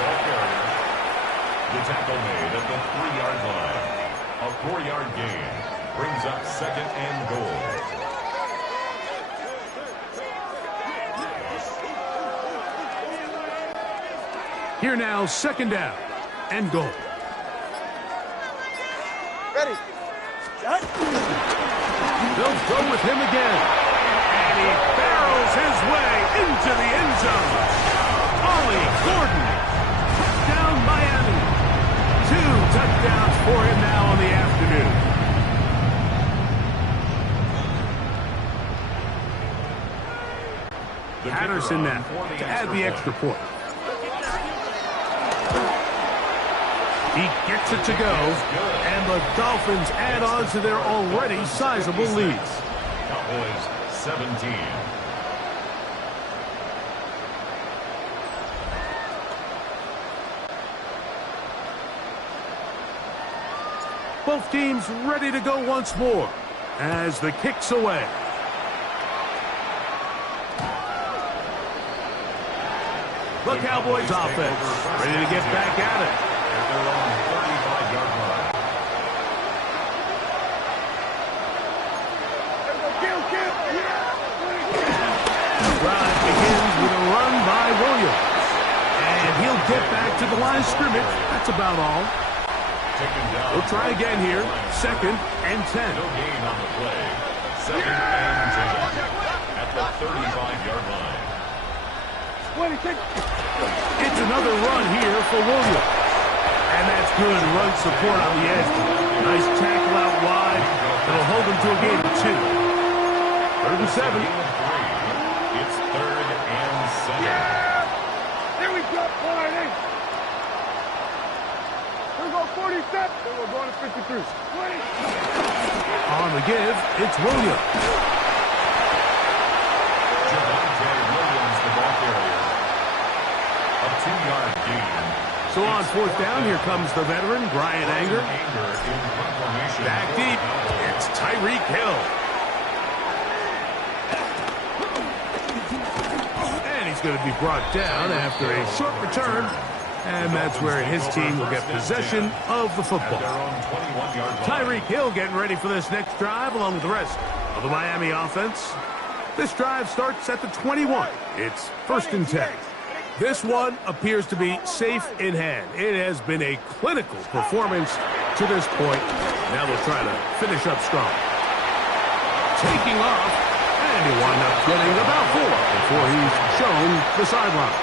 The tackle made at the 3-yard line. A 4-yard gain brings up second and goal. Here now, second down and goal. Ready. They'll go with him again. And he barrels his way into the end zone. Ollie Gordon. Touchdown Miami. 2 touchdowns for him now on the afternoon. Patterson now to add the extra point. He gets it to go, and the Dolphins add on to their already sizable lead. Cowboys 17. Both teams ready to go once more as the kick's away. The Cowboys offense ready to get back at it. At their own 35-yard line. The drive begins with a run by Williams. And he'll get back to the line of scrimmage. That's about all. We'll try again here. 2nd and 10. No gain on the play. 2nd and 10 at the 35-yard line. It's another run here for Williams. And that's good run support on the edge. Nice tackle out wide. It'll hold him to a gain of 2. 3rd and 7. It's 3rd and 7. Here we go, boy. Here we go, 47. Then we're going to 53. 20. On the give, it's Williams. Williams, the ball carrier. A 2-yard gain. So on 4th down, here comes the veteran, Brian Anger. Back deep, it's Tyreek Hill. And he's going to be brought down after a short return. And that's where his team will get possession of the football. Tyreek Hill getting ready for this next drive along with the rest of the Miami offense. This drive starts at the 21. It's 1st and 10. This one appears to be safe in hand. It has been a clinical performance to this point. Now they'll try to finish up strong. Taking off, and he wound up getting about 4 before he's shown the sideline.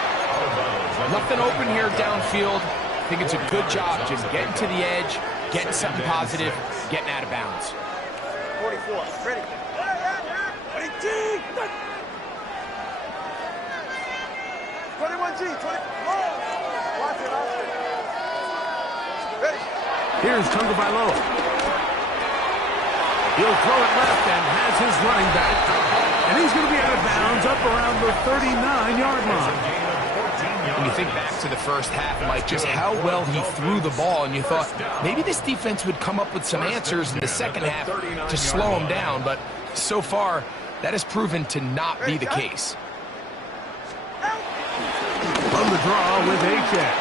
Nothing open here downfield. I think it's a good job just getting to the edge, getting something positive, getting out of bounds. 44, ready. 21G, 20. Watch it, Ready. Here's Tagovailoa. He'll throw it left and has his running back. And he's going to be out of bounds up around the 39-yard line. When you think back to the first half, Mike, just how well he threw the ball, and you thought maybe this defense would come up with some answers in the second half to slow him down, but so far, that has proven to not be the case. From the draw with H.F.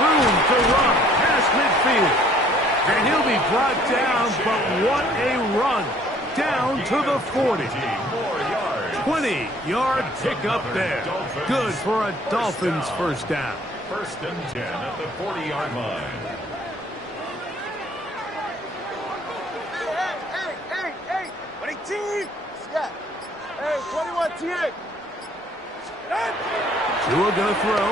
Room to run past midfield. And he'll be brought down, but what a run. Down to the 40. 20-yard pickup there. Good for a Dolphins first down. 1st and 10 at the 40-yard line. Hey, 22. Yeah. Hey, 21 TA. Tua gonna throw.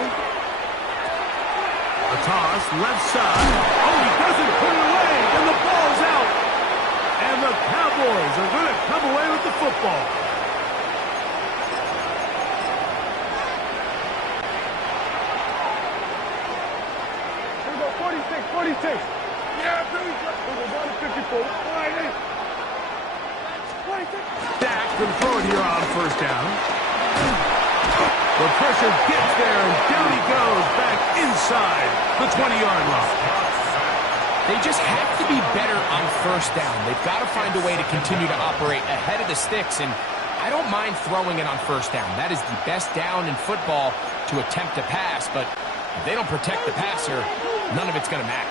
A toss, left side. Oh, he doesn't put it away, and the ball's out. And the Cowboys are gonna come away with the football. Here we go, 46. Yeah, Billy. We're going to 54. 26. Dak can throw it here on 1st down. The pressure gets there, and down he goes back inside the 20-yard line. They just have to be better on 1st down. They've got to find a way to continue to operate ahead of the sticks, and I don't mind throwing it on 1st down. That is the best down in football to attempt to pass, but if they don't protect the passer, none of it's going to matter.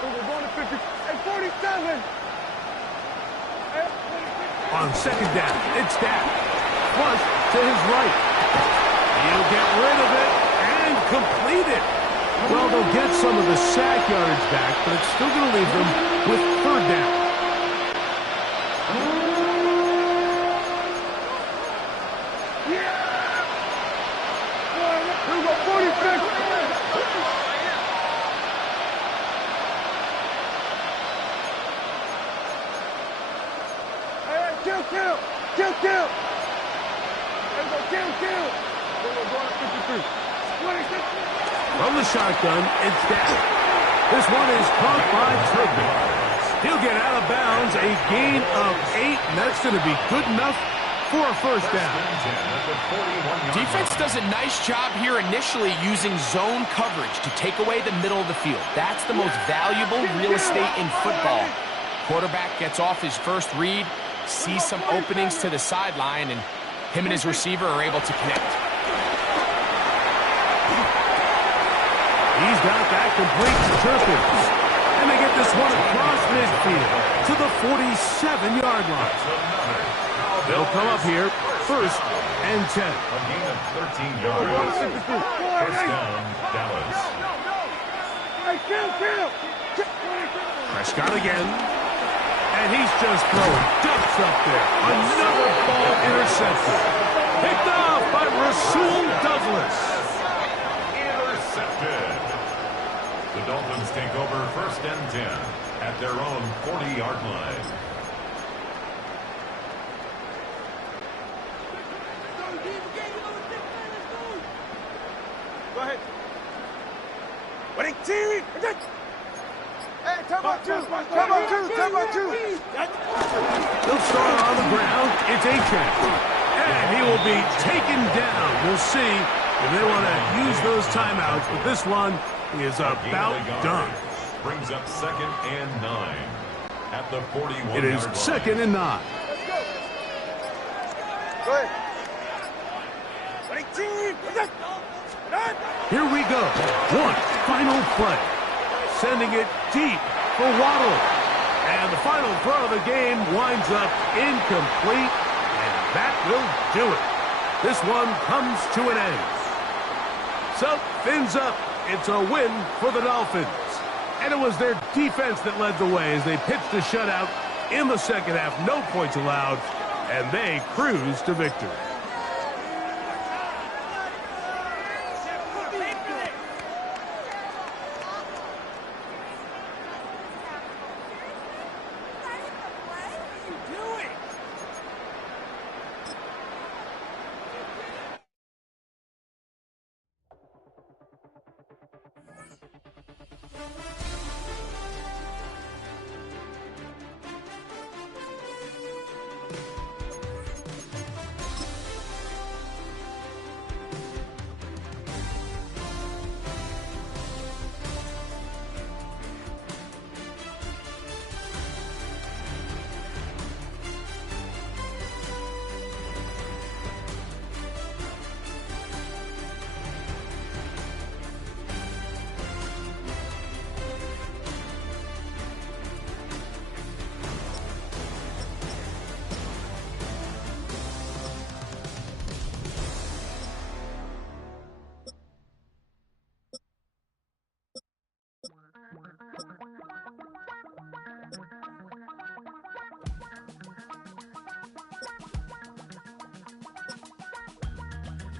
We're going to 50. Hey, 47. On 2nd down, it's Dak. Flush to his right. He'll get rid of it and complete it. Well, they'll get some of the sack yards back, but it's still going to leave them with 3rd down. Here we go, 46. Kill. Here we go, kill. Then we're going to 53. 26. From the shotgun, it's Dak. This one is caught by Turpin. He'll get out of bounds, a gain of 8, and that's going to be good enough for a first down. Defense does a nice job here initially using zone coverage to take away the middle of the field. That's the most valuable real estate in football. Quarterback gets off his first read, sees some openings to the sideline, and him and his receiver are able to connect. He's got that complete to Turpins. And they get this one across midfield to the 47-yard line. They'll come up here, 1st and 10. A gain of 13 yards. First down, Dallas. Prescott again. And he's just throwing ducks up there. Another ball intercepted. Picked off by Rasul Douglas. Intercepted. The Dolphins take over 1st and 10 at their own 40-yard line. Go ahead. What team? Hey, time out two. He'll start on the ground. It's A-Chain. And he will be taken down. We'll see if they want to use those timeouts, but this one is about done. Brings up 2nd and 9 at the 41-yard line. It is 2nd and 9. Go ahead. Here we go. One final play. Sending it deep for Waddle. And the final throw of the game winds up incomplete. And that will do it. This one comes to an end. So, fins up. It's a win for the Dolphins. And it was their defense that led the way as they pitched a shutout in the second half. No points allowed. And they cruise to victory.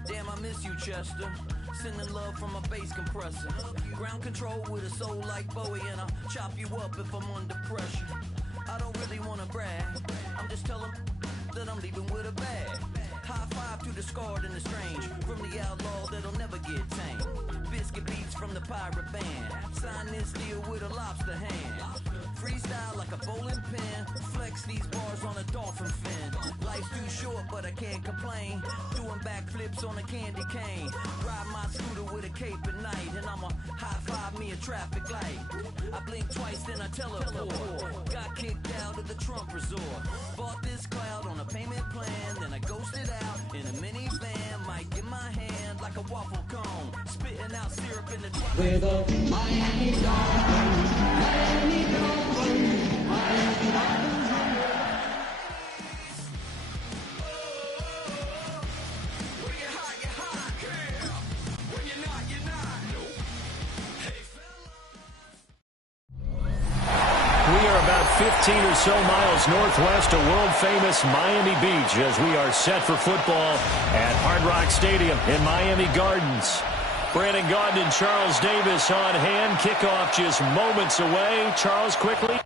Damn, I miss you, Chester. Sending love from a bass compressor. Ground control with a soul like Bowie, and I'll chop you up if I'm under pressure. I don't really want to brag. I'm just telling that I'm leaving with a bag. High five to the scarred and the strange. From the outlaw that'll never get tamed. Biscuit beats from the pirate band. Sign this deal with a lobster hand. Freestyle like a bowling pin. Flex these bars on a dolphin fin. Life's too short, but I can't complain. Doing backflips on a candy cane. Ride my scooter with a cape at night. And I'ma high five me a traffic light. I blink twice, then I teleport. Got kicked out of the Trump resort. Bought this cloud on a payment plan. Then I ghosted out in a minivan. Might get my hand like a waffle cone. Spitting out syrup in the With a Miami Dolphins, Miami Dolphins, Miami Dolphins. We are about 15 or so miles northwest of world-famous Miami Beach as we are set for football at Hard Rock Stadium in Miami Gardens. Brandon Gaudin and Charles Davis on hand. Kickoff just moments away. Charles, quickly.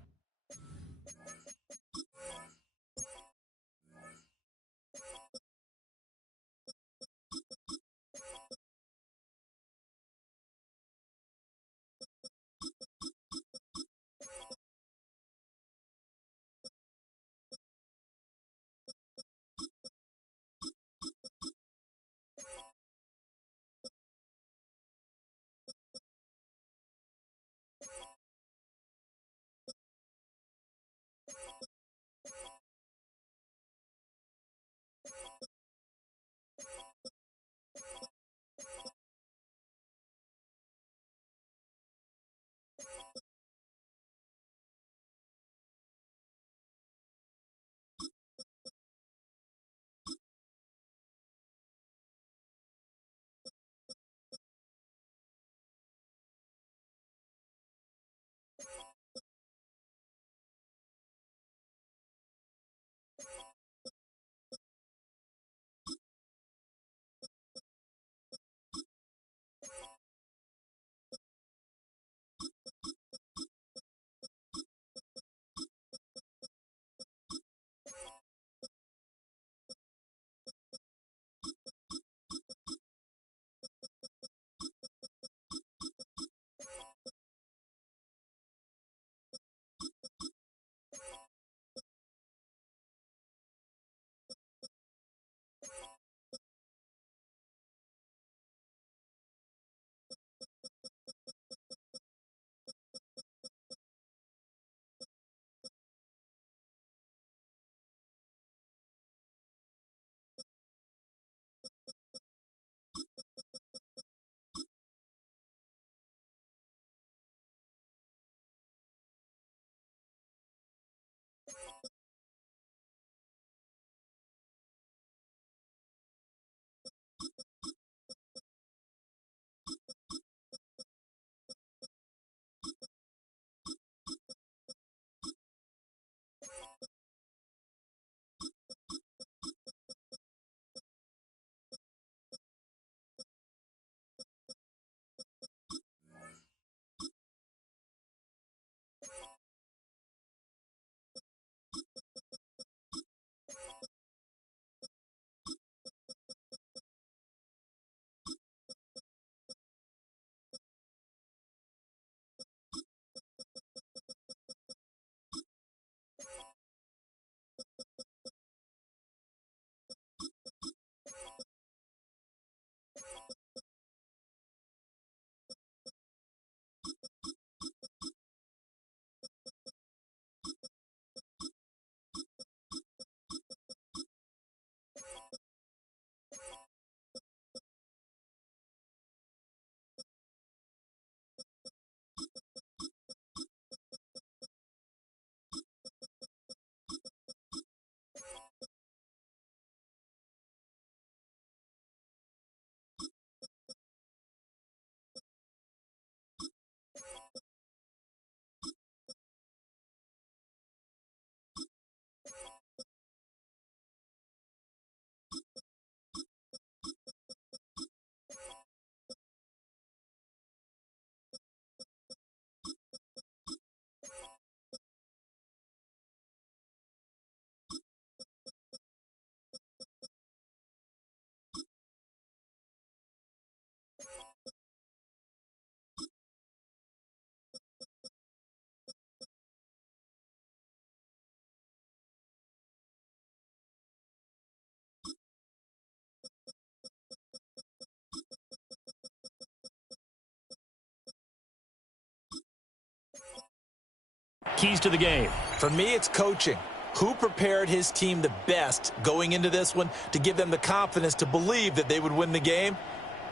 keys to the game? For me, it's coaching. Who prepared his team the best going into this one to give them the confidence to believe that they would win the game?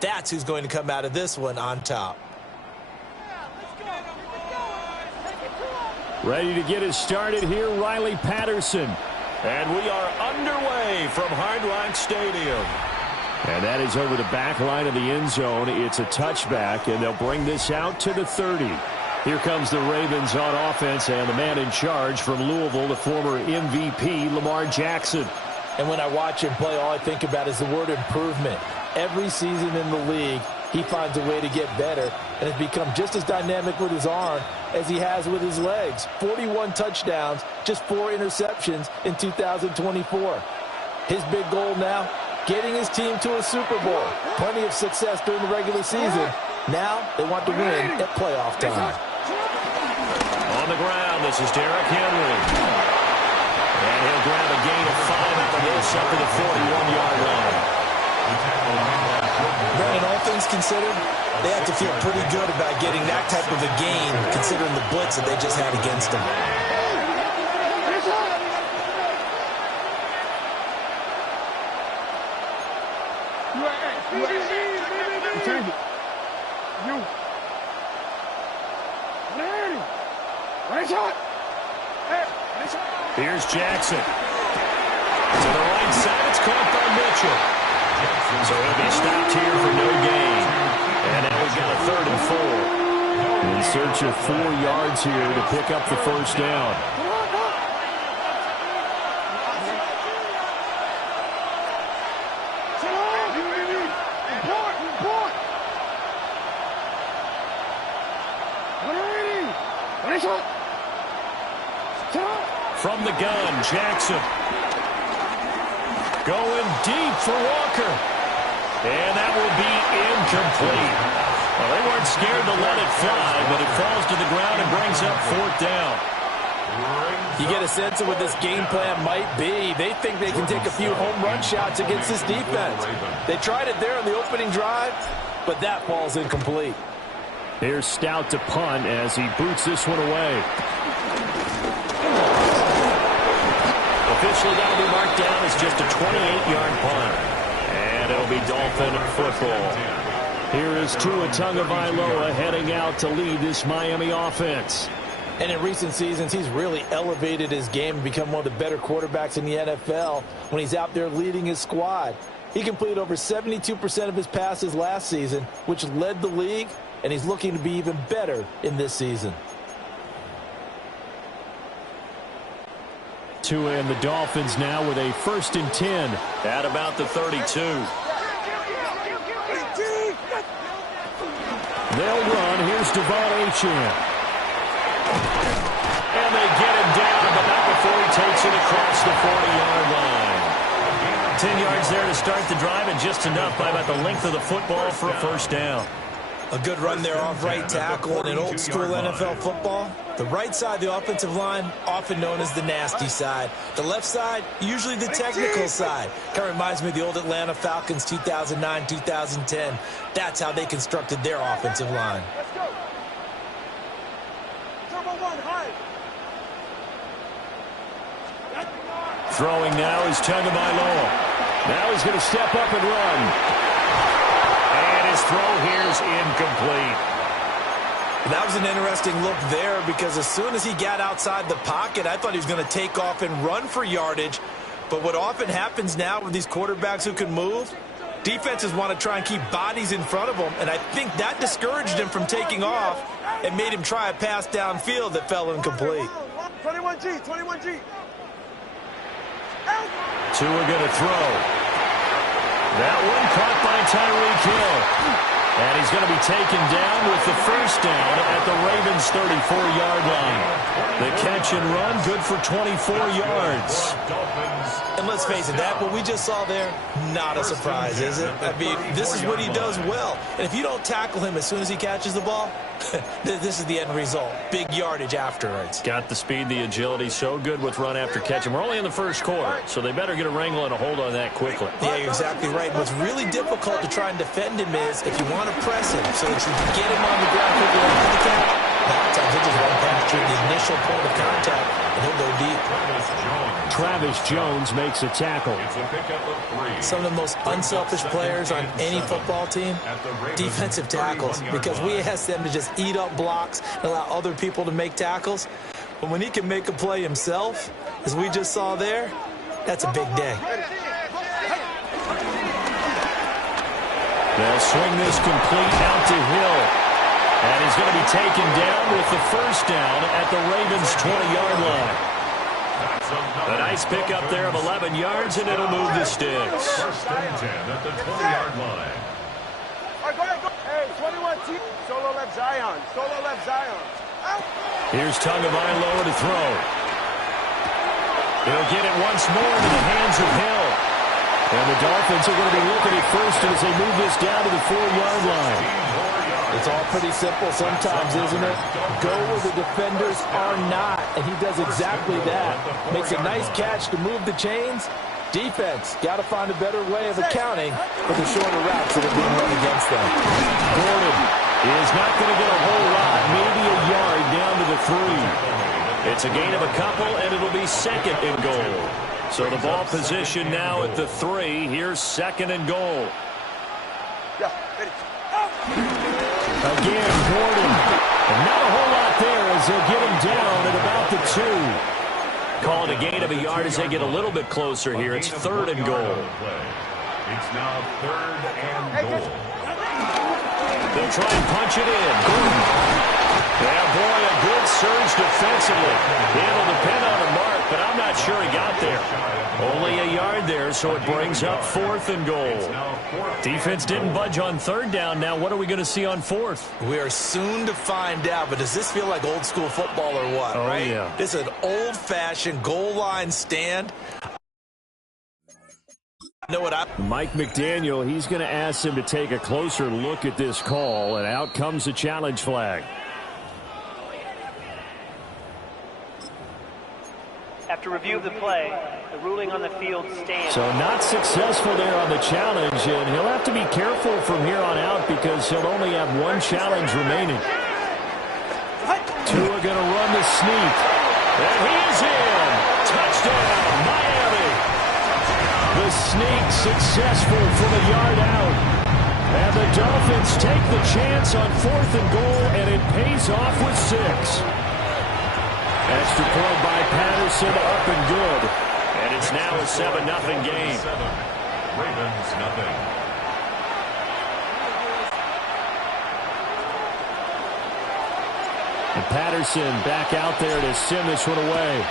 That's who's going to come out of this one on top. Ready to get us started here, Riley Patterson. And we are underway from Hard Rock Stadium. And that is over the back line of the end zone. It's a touchback, and they'll bring this out to the 30. Here comes the Ravens on offense, and the man in charge from Louisville, the former MVP, Lamar Jackson. And when I watch him play, all I think about is the word improvement. Every season in the league, he finds a way to get better and has become just as dynamic with his arm as he has with his legs. 41 touchdowns, just 4 interceptions in 2024. His big goal now, getting his team to a Super Bowl. Plenty of success during the regular season. Now they want to win at playoff time. On the ground, this is Derrick Henry. And he'll grab a gain of 5 out of this up to the 41-yard line. Brandon, all things considered, they have to feel pretty good about getting that type of a gain considering the blitz that they just had against them. Here's Jackson. To the right side, it's caught by Mitchell. So he'll be stopped here for no gain. And now we've got a 3rd and 4. In search of 4 yards here to pick up the first down. From the gun, Jackson. Going deep for Walker. And that will be incomplete. Well, they weren't scared to let it fly, but it falls to the ground and brings up 4th down. You get a sense of what this game plan might be. They think they can take a few home run shots against this defense. They tried it there on the opening drive, but that falls incomplete. Here's Stout to punt as he boots this one away. Officially that'll be marked down as just a 28-yard punt. And it'll be Dolphin football. Here is Tua Tagovailoa heading out to lead this Miami offense. And in recent seasons, he's really elevated his game and become one of the better quarterbacks in the NFL when he's out there leading his squad. He completed over 72% of his passes last season, which led the league, and he's looking to be even better in this season. Tua and the Dolphins now with a 1st and 10 at about the 32. They'll run. Here's Devon Achane. And they get him down, but not before he takes it across the 40-yard line. 10 yards there to start the drive, and just enough by about the length of the football for a first down. A good run there off right tackle. In old school NFL football, the right side of the offensive line, often known as the nasty side. The left side, usually the technical side. Kind of reminds me of the old Atlanta Falcons 2009, 2010. That's how they constructed their offensive line. Let's go. Turbo 1, high. Throwing now is Tagovailoa. Now he's going to step up and run. His throw here's incomplete. That was an interesting look there because as soon as he got outside the pocket, I thought he was going to take off and run for yardage. But what often happens now with these quarterbacks who can move, defenses want to try and keep bodies in front of them, and I think that discouraged him from taking off and made him try a pass downfield that fell incomplete. 21G, 21G. Tua going to throw. That one caught by Tyreek Hill. And he's going to be taken down with the first down at the Ravens' 34-yard line. The catch and run, good for 24 yards. And let's face it, that what we just saw there, not a surprise, is it? I mean, this is what he does well. And if you don't tackle him as soon as he catches the ball, this is the end result. Big yardage afterwards. Got the speed, the agility, so good with run after catch. And we're only in the first quarter, so they better get a wrangle and a hold on that quickly. Yeah, you're exactly right. What's really difficult to try and defend him is if you want to press him so that you can get him on the ground quickly like Gtowncapp, a lot of times they just run past capture the initial point of contact, and he'll go deep. Travis Jones makes a tackle. Some of the most unselfish players on any football team, defensive tackles, because we ask them to just eat up blocks and allow other people to make tackles. But when he can make a play himself, as we just saw there, that's a big day. They'll swing this complete out to Hill. And he's going to be taken down with the first down at the Ravens' 20-yard line. A nice pickup there of 11 yards, and it'll move the sticks. First and 10 at the 20-yard line. All right, go ahead, go. Hey, 21 T. Solo left Zion. Solo left Zion. Out. Here's Tagovailoa to throw. He'll get it once more into the hands of Hill. And the Dolphins are going to be looking at first as they move this down to the 4-yard line. It's all pretty simple sometimes, isn't it? Go where the defenders are not, and he does exactly that. Makes a nice catch to move the chains. Defense, got to find a better way of accounting for the shorter routes that are being run against them. Gordon is not going to get a whole lot, maybe a yard down to the 3. It's a gain of a couple, and it'll be second and goal. So the ball position now at the 3. Here's second and goal. Again, Gordon. And not a whole lot there as they'll get him down at about the 2. Call it a gain of a yard as they get a little bit closer here. It's third and goal. It's now third and goal. They'll try and punch it in. Gordon. Yeah, boy, a good surge defensively. It'll depend on the mark, but I'm not sure he got there. Only a yard there, so it brings up fourth and goal. Defense didn't budge on third down. Now what are we going to see on fourth? We are soon to find out, but does this feel like old school football or what? Oh, right? Yeah. This is an old-fashioned goal line stand. Know what Mike McDaniel, he's going to ask him to take a closer look at this call, and out comes the challenge flag. After review of the play, the ruling on the field stands. So not successful there on the challenge, and he'll have to be careful from here on out because he'll only have one challenge remaining. Tua going to run the sneak. And he is in. Touchdown, Miami. The sneak successful from a yard out. And the Dolphins take the chance on fourth and goal, and it pays off with 6. Extra point by Patterson, up and good. And it's now a 7-0 game. Ravens nothing. And Patterson back out there to send this one away.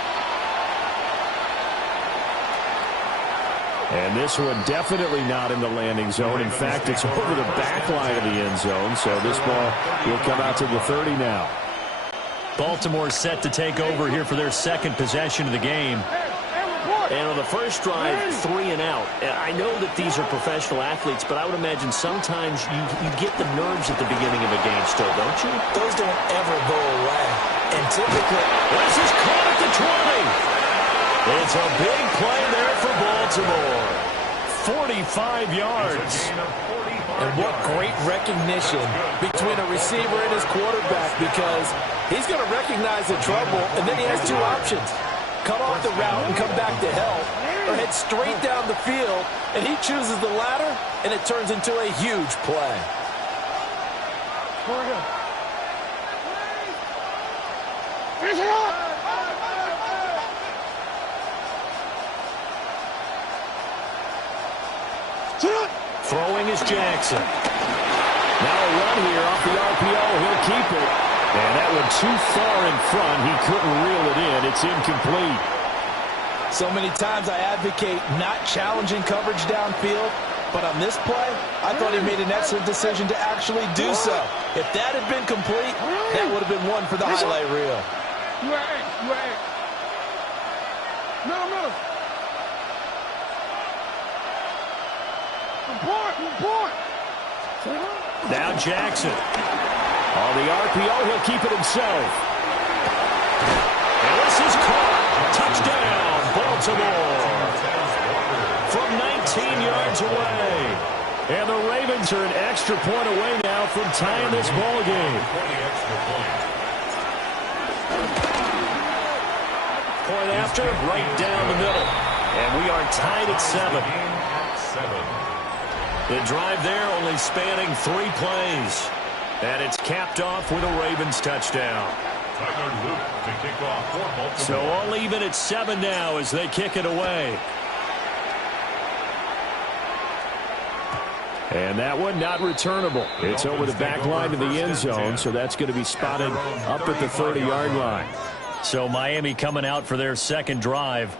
And this one definitely not in the landing zone. In fact, it's over the back line of the end zone. So this ball will come out to the 30 now. Baltimore set to take over here for their second possession of the game. And on the first drive, 3 and out. And I know that these are professional athletes, but I would imagine sometimes you get the nerves at the beginning of a game still, don't you? Those don't ever go away. And typically, this is caught at the 20. It's a big play there for Baltimore. 45 yards. And what great recognition between a receiver and his quarterback, because he's going to recognize the trouble, and then he has 2 options. Cut off the route and come back to help, or head straight down the field, and he chooses the latter, and it turns into a huge play. Throwing is Jackson. Now a run here off the RPO. He'll keep it. And that one too far in front. He couldn't reel it in. It's incomplete. So many times I advocate not challenging coverage downfield, but on this play, I thought he made an excellent decision to actually do so. If that had been complete, that would have been one for the highlight reel. You are eight. You are eight. Middle. Report. Now Jackson. On the RPO, he'll keep it himself. And this is caught. Touchdown, Baltimore. From 19 yards away. And the Ravens are an extra point away now from tying this ball game. point after, right down the middle. And we are tied at 7. The drive there only spanning 3 plays. And it's capped off with a Ravens touchdown. To kick off for Baltimore. So all even at 7 now as they kick it away. And that one not returnable. It's over the back line to the end zone, so that's going to be spotted up at the 30-yard line. So Miami coming out for their second drive.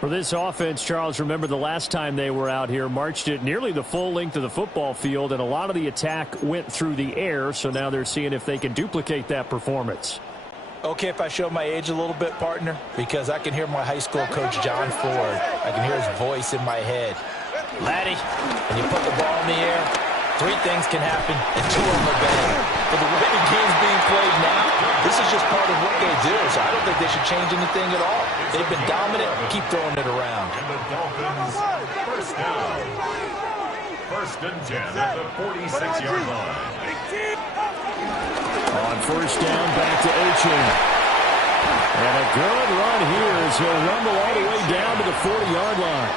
For this offense, Charles, remember the last time they were out here, marched it nearly the full length of the football field, and a lot of the attack went through the air, so now they're seeing if they can duplicate that performance. Okay, if I show my age a little bit, partner, because I can hear my high school coach, John Ford. I can hear his voice in my head. Laddie, when you put the ball in the air, 3 things can happen, and 2 of them are bad. For the way the game's being played now, this is just part of what they do, so I don't think they should change anything at all. They've been dominant. Keep throwing it around. And the Dolphins, first down. 1st and 10 at the 46-yard line. On first down, back to Achane. And a good run here as he'll rumble all the way down to the 40-yard line.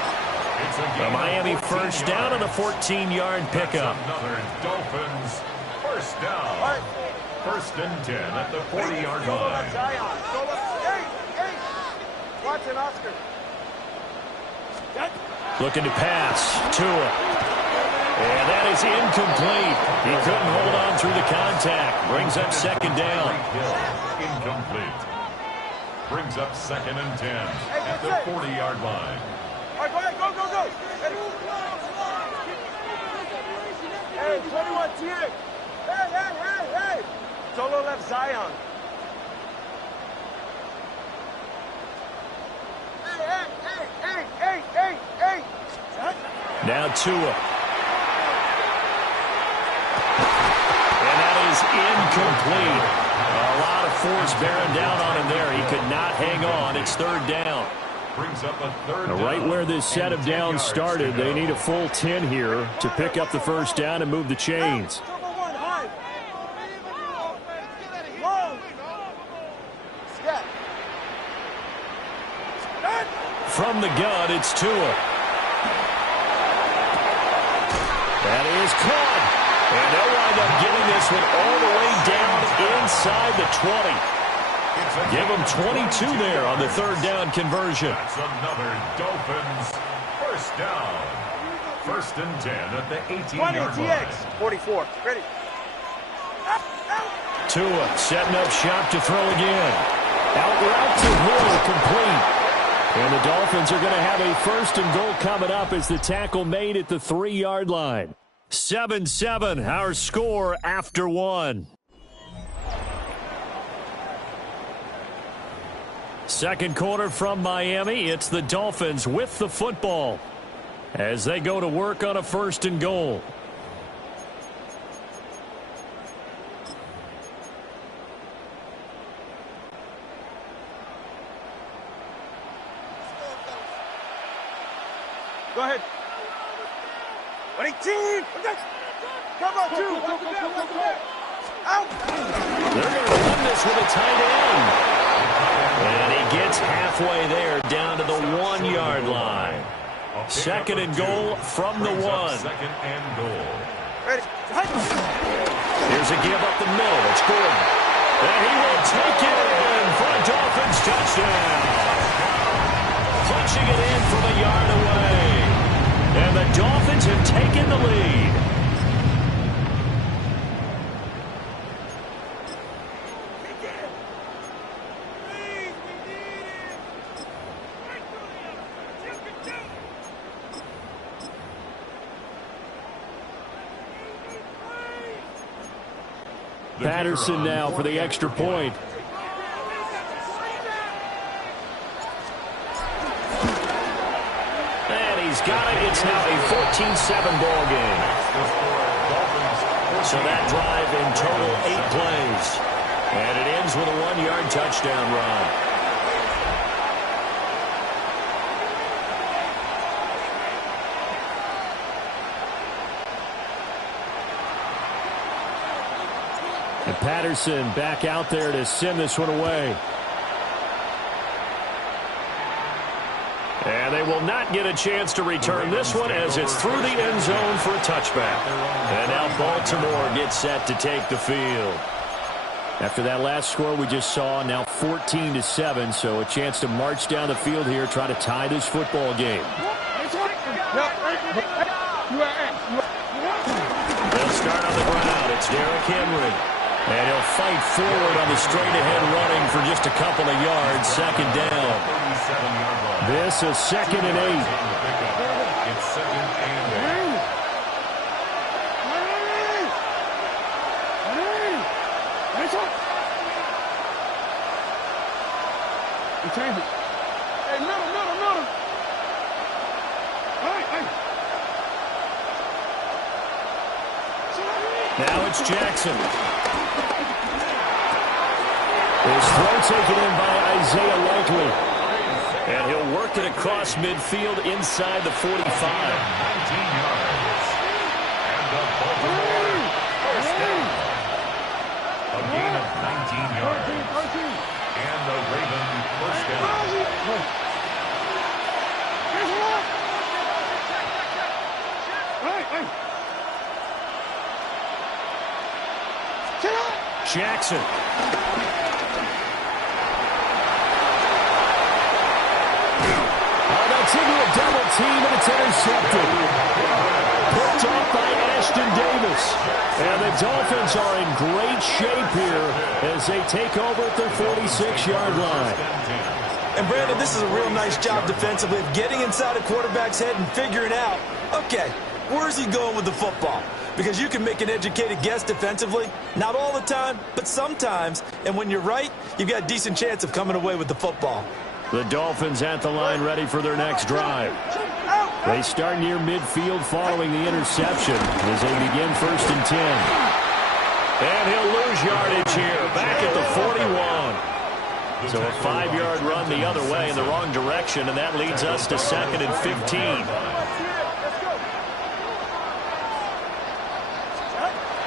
The Miami first down and a 14-yard pickup. Another Dolphins first down. 1st and 10 at the 40-yard line. Watch it, Oscar. Looking to pass. Tua. And that is incomplete. He couldn't hold on through the contact. Brings up 2nd down. Incomplete. Brings up 2nd and 10 at the 40-yard line. All right, go ahead, go. Hey, 21 TX. Hey. Solo left Zion. Hey. Now Tua. And that is incomplete. A lot of force bearing down on him there. He could not hang on. It's 3rd down. Brings up a 3rd down. Right where this set of downs started, they need a full 10 here to pick up the first down and move the chains. From the gun, it's Tua. That is caught. And they'll wind up getting this one all the way down inside the 20. Give them 22 there on the 3rd down conversion. That's another Dolphins first down. 1st and 10 at the 18-yard line. 44. Ready. Tua setting up shop to throw again. Out route to Hill, complete. And the Dolphins are going to have a 1st and goal coming up as the tackle made at the 3-yard line. 7-7, our score after 1. Second quarter from Miami. It's the Dolphins with the football as they go to work on a 1st and goal. Go ahead. Ready, team. Come on, 2. Out. They're going to run this with a tight end. And he gets halfway there down to the 1-yard line. 2nd and goal from the 1. 2nd and goal. Ready. Here's a give up the middle. It's good. And he will take it in for a Dolphins touchdown. Punching it in from a yard away. And the Dolphins have taken the lead. Patterson now for the extra point. And he's got it. It's now a 14-7 ball game. So that drive in total 8 plays. And it ends with a 1-yard touchdown run. And Patterson back out there to send this one away. And they will not get a chance to return this one as it's through the end zone for a touchback. And now Baltimore gets set to take the field. After that last score we just saw, now 14-7, so a chance to march down the field here, try to tie this football game. They'll start on the ground. It's Derrick Henry. And he'll fight forward on the straight-ahead running for just a couple of yards, second down. This is 2nd and 8. It's 2nd and 8. Change it. Hey, middle. Hey. Now it's Jackson. His throw taken in by Isaiah Likely. And he'll work it across midfield inside the 45. 19 yards. And the Baltimore first down. A gain of 19 yards. And the Raven first down. Jackson. That's into a double team, and it's intercepted. Picked off by Ashton Davis. And the Dolphins are in great shape here as they take over at their 46-yard line. And Brandon, this is a real nice job defensively of getting inside a quarterback's head and figuring out, okay, where's he going with the football? Because you can make an educated guess defensively. Not all the time, but sometimes. And when you're right, you've got a decent chance of coming away with the football. The Dolphins at the line ready for their next drive. They start near midfield following the interception as they begin 1st and 10. And he'll lose yardage here, back at the 41. So a 5-yard run the other way in the wrong direction, and that leads us to 2nd and 15.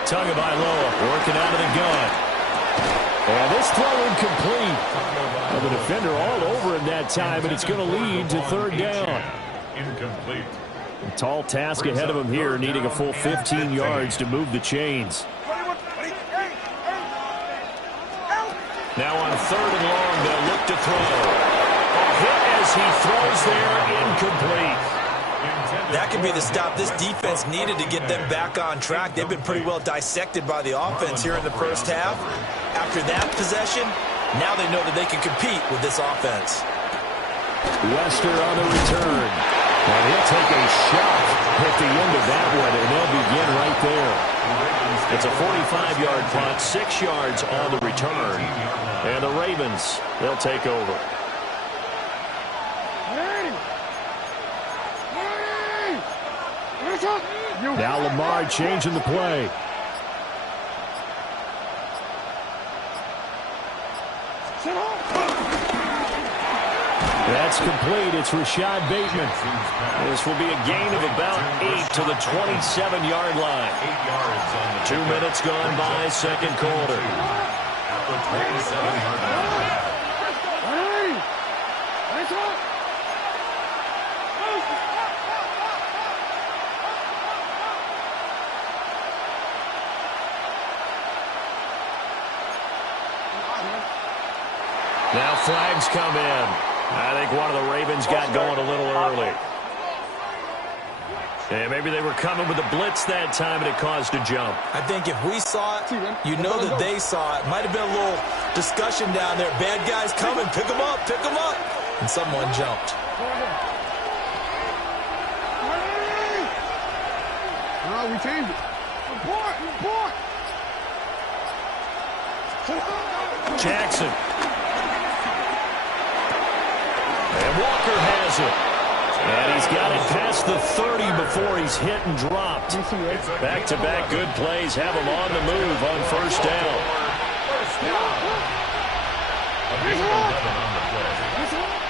Tagovailoa working out of the gun. And this throw incomplete. Well, the defender all over him that time, and it's going to lead to 3rd down. Incomplete. A tall task ahead of him here, needing a full 15 yards to move the chains. Now on 3rd and long, they'll look to throw. A hit as he throws there, incomplete. That could be the stop this defense needed to get them back on track. They've been pretty well dissected by the offense here in the first half. After that possession, now they know that they can compete with this offense. Wester on the return. And he'll take a shot at the end of that one, and they'll begin right there. It's a 45-yard punt, 6 yards on the return. And the Ravens, they'll take over. Now Lamar changing the play. That's complete. It's Rashad Bateman. This will be a gain of about 8 to the 27-yard line. 2 minutes gone by, second quarter. At the 27-yard line. Now flags come in. I think one of the Ravens got going a little early. And maybe they were coming with a blitz that time and it caused a jump. I think if we saw it, you know that they saw it. Might have been a little discussion down there. Bad guys coming. Pick them up. Pick them up. And someone jumped. No, we changed it. Report. Jackson. And Walker has it. And he's got it past the 30 before he's hit and dropped. Back-to-back good plays have him on the move on first down.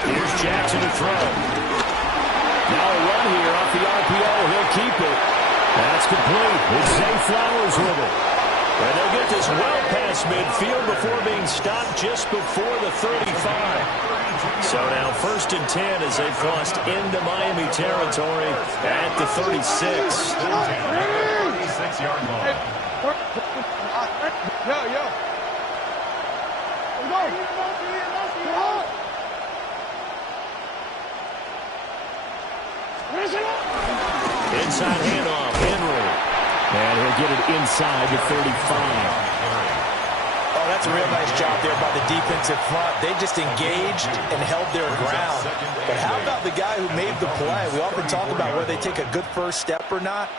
Here's Jackson to throw. Now a run here off the RPO. He'll keep it. That's complete. It's Zay Flowers with it. And they'll get this well past midfield before being stopped just before the 35. So now 1st and 10 as they've crossed into Miami territory at the 36. 36-yard line. Inside handoff, Henry. And he'll get it inside the 35. Oh, that's a real nice job there by the defensive front. They just engaged and held their ground. But how about the guy who made the play? We often talk about whether they take a good first step or not.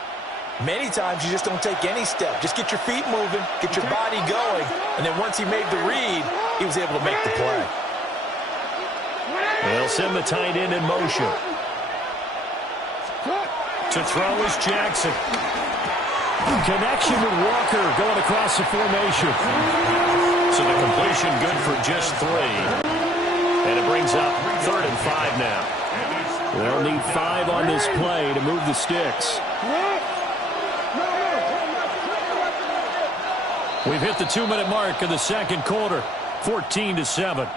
Many times you just don't take any step. Just get your feet moving, get your body going, and then once he made the read, he was able to make the play. They'll send the tight end in motion. To throw is Jackson. Connection with Walker going across the formation. So the completion good for just 3. And it brings up 3rd and 5 now. They'll need 5 on this play to move the sticks. We've hit the 2-minute mark of the second quarter. 14-7.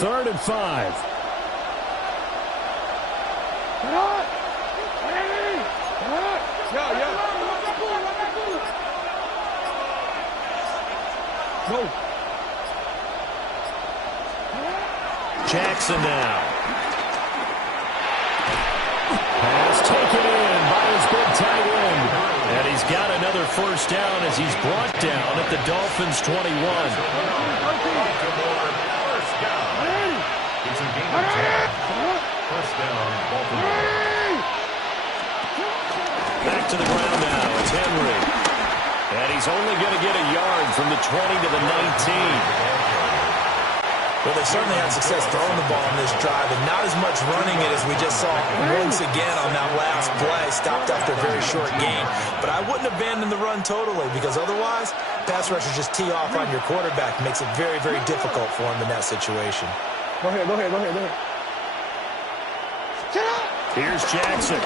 Third and 5. Jackson now. Pass taken in by his big tight end. And he's got another first down as he's brought down at the Dolphins' 21. It's a gain of 10. First down, Baltimore. Back to the ground now. It's Henry. And he's only going to get a yard from the 20 to the 19. Well, they certainly had success throwing the ball on this drive, and not as much running it as we just saw once again on that last play. Stopped after a very short gain. But I wouldn't abandon the run totally, because otherwise, pass rushers just tee off on your quarterback. It makes it very, very difficult for him in that situation. Go ahead. Here's Jackson.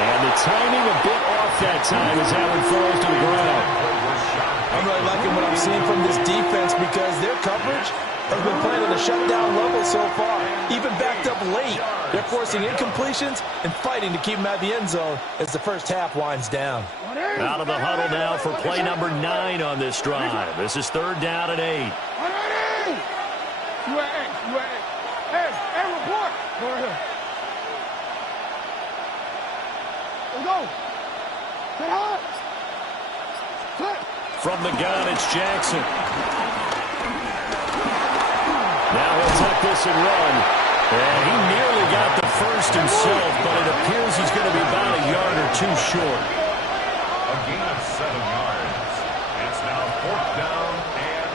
And the timing a bit off that time as Allen falls to the ground. I'm really liking what I'm seeing from this defense because their coverage has been playing at a shutdown level so far. Even backed up late, they're forcing incompletions and fighting to keep them at the end zone as the first half winds down. Out of the huddle now for play number 9 on this drive. This is 3rd down and 8. Hey, report. Go right here. Let's go. Sit hard. From the gun, it's Jackson. Now he'll tuck this and run. And he nearly got the first himself, but it appears he's going to be about a yard or 2 short. A gain of 7 yards. It's now 4th down and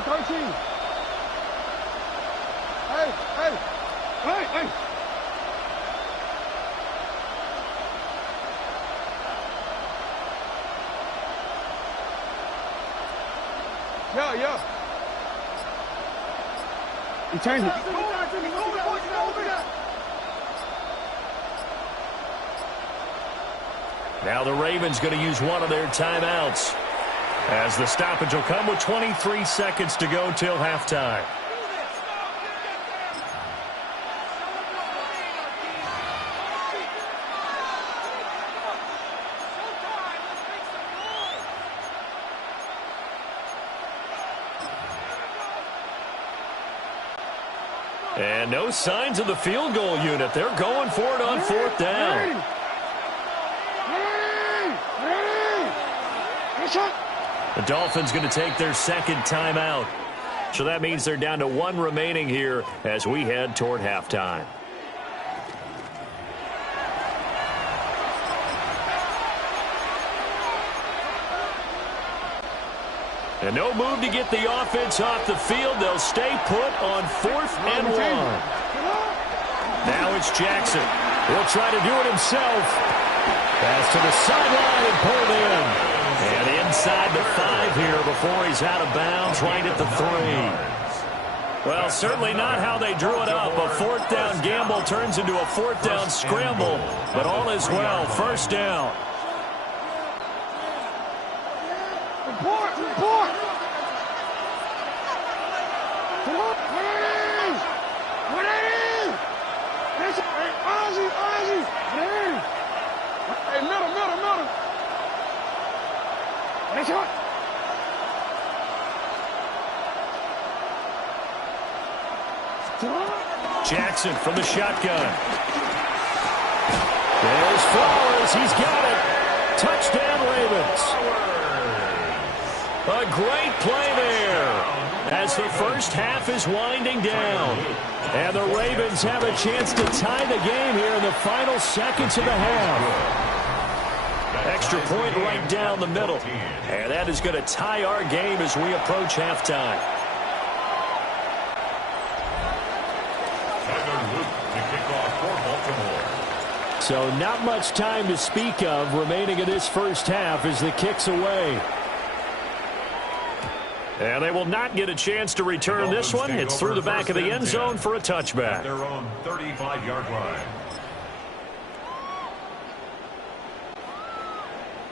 13. Hey. Yeah. You change it. Now the Ravens going to use one of their timeouts, as the stoppage will come with 23 seconds to go till halftime. And no signs of the field goal unit. They're going for it on 4th down. The Dolphins going to take their second timeout. So that means they're down to 1 remaining here as we head toward halftime. And no move to get the offense off the field. They'll stay put on 4th and 1. Now it's Jackson. He'll try to do it himself. Pass to the sideline and pulled in. And inside the 5 here before he's out of bounds right at the 3. Well, certainly not how they drew it up. A 4th down gamble turns into a 4th down scramble. But all is well. 1st down. Report! Report! Come on! What it is? What it is? Hey, Ozzy! Ozzy! Hey! Hey, middle! What is it? Jackson from the shotgun. There's Flowers. He's got it. Touchdown, Ravens. A great play there as the first half is winding down. And the Ravens have a chance to tie the game here in the final seconds of the half. Extra point right down the middle. And that is going to tie our game as we approach halftime. So not much time to speak of remaining in this first half as the kick's away. And they will not get a chance to return this one. It's through the back of the end zone for a touchback. Their own 35-yard line.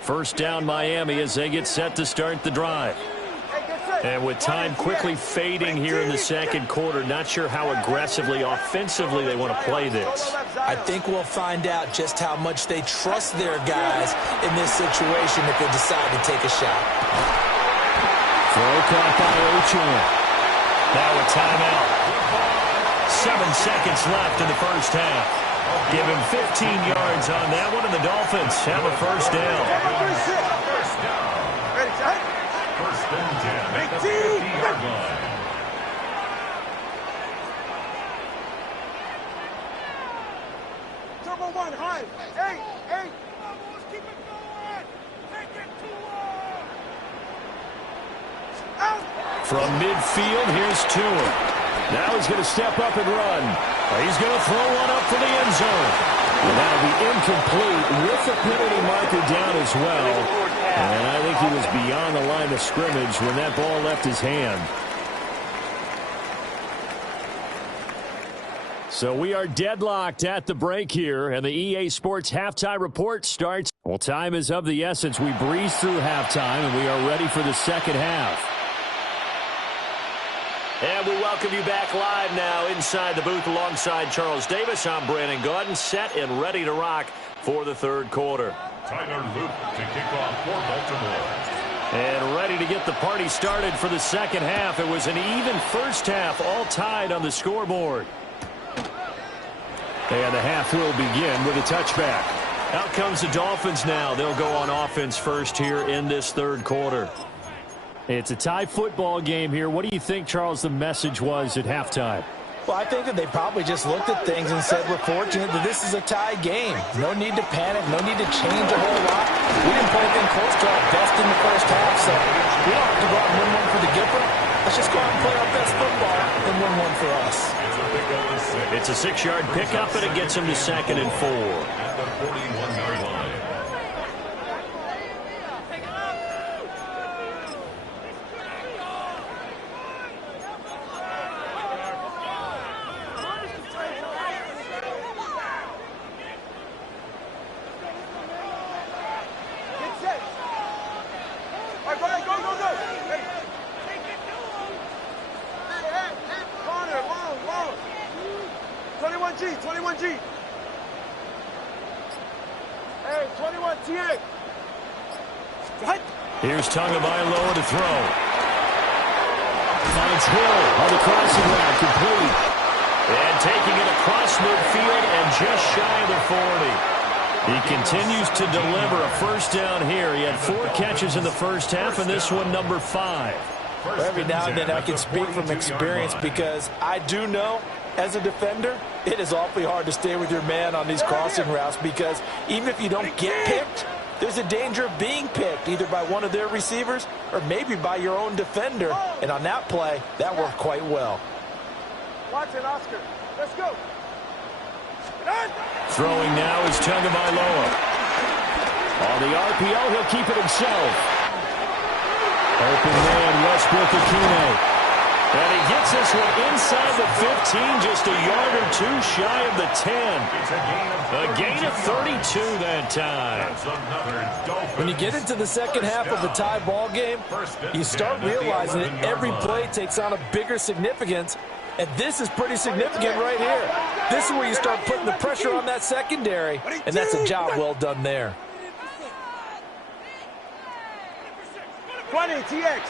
First down Miami as they get set to start the drive. And with time quickly fading here in the second quarter, not sure how aggressively, offensively they want to play this. I think we'll find out just how much they trust their guys in this situation if they decide to take a shot. Throw caught by Ochan. Now a timeout. 7 seconds left in the first half. Give him 15 yards on that one, and the Dolphins have a first down. First and 10 at the 50-yard line. Turbo 1, high. 8. Keep it going. Take it to out. From midfield, here's Tua. Now he's going to step up and run. He's going to throw one up for the end zone. And that'll be incomplete with the penalty marker down as well. And I think he was beyond the line of scrimmage when that ball left his hand. So we are deadlocked at the break here, and the EA Sports halftime report starts. Well, time is of the essence. We breeze through halftime, and we are ready for the second half. And we welcome you back live now inside the booth alongside Charles Davis. I'm Brandon Gaudin, set and ready to rock for the third quarter. Tyler Luke to kick off for Baltimore. And ready to get the party started for the second half. It was an even first half, all tied on the scoreboard. And the half will begin with a touchback. Out comes the Dolphins now. They'll go on offense first here in this third quarter. It's a tie football game here. What do you think, Charles, the message was at halftime? Well, I think that they probably just looked at things and said, we're fortunate that this is a tie game. No need to panic. No need to change a whole lot. We didn't play anything close to our best in the first half, so we don't have to go out and win one for the Gipper. Let's just go out and play our best football and win one for us. It's a 6-yard pickup, and it gets him to 2nd and 4. At the 41-yard line. Here's Tagovailoa to throw. Finds Hill on the crossing route, complete. And taking it across midfield and just shy of the 40. He continues to deliver a first down here. He had 4 catches in the first half, and this one number 5. Well, every now and then I can speak from experience because I do know as a defender, it is awfully hard to stay with your man on these crossing routes because even if you don't get picked, there's a danger of being picked either by one of their receivers or maybe by your own defender. And on that play, that worked quite well. Watch it, Oscar. Let's go. Throwing now is Tagovailoa. On the RPO, he'll keep it himself. Open man, Westbrook-Ikhine. And he gets this one inside the 15, just a yard or two shy of the 10. A gain of 32 that time. When you get into the second half of a tie ball game, you start realizing that every play takes on a bigger significance. And this is pretty significant right here. This is where you start putting the pressure on that secondary. And that's a job well done there. 20, TX.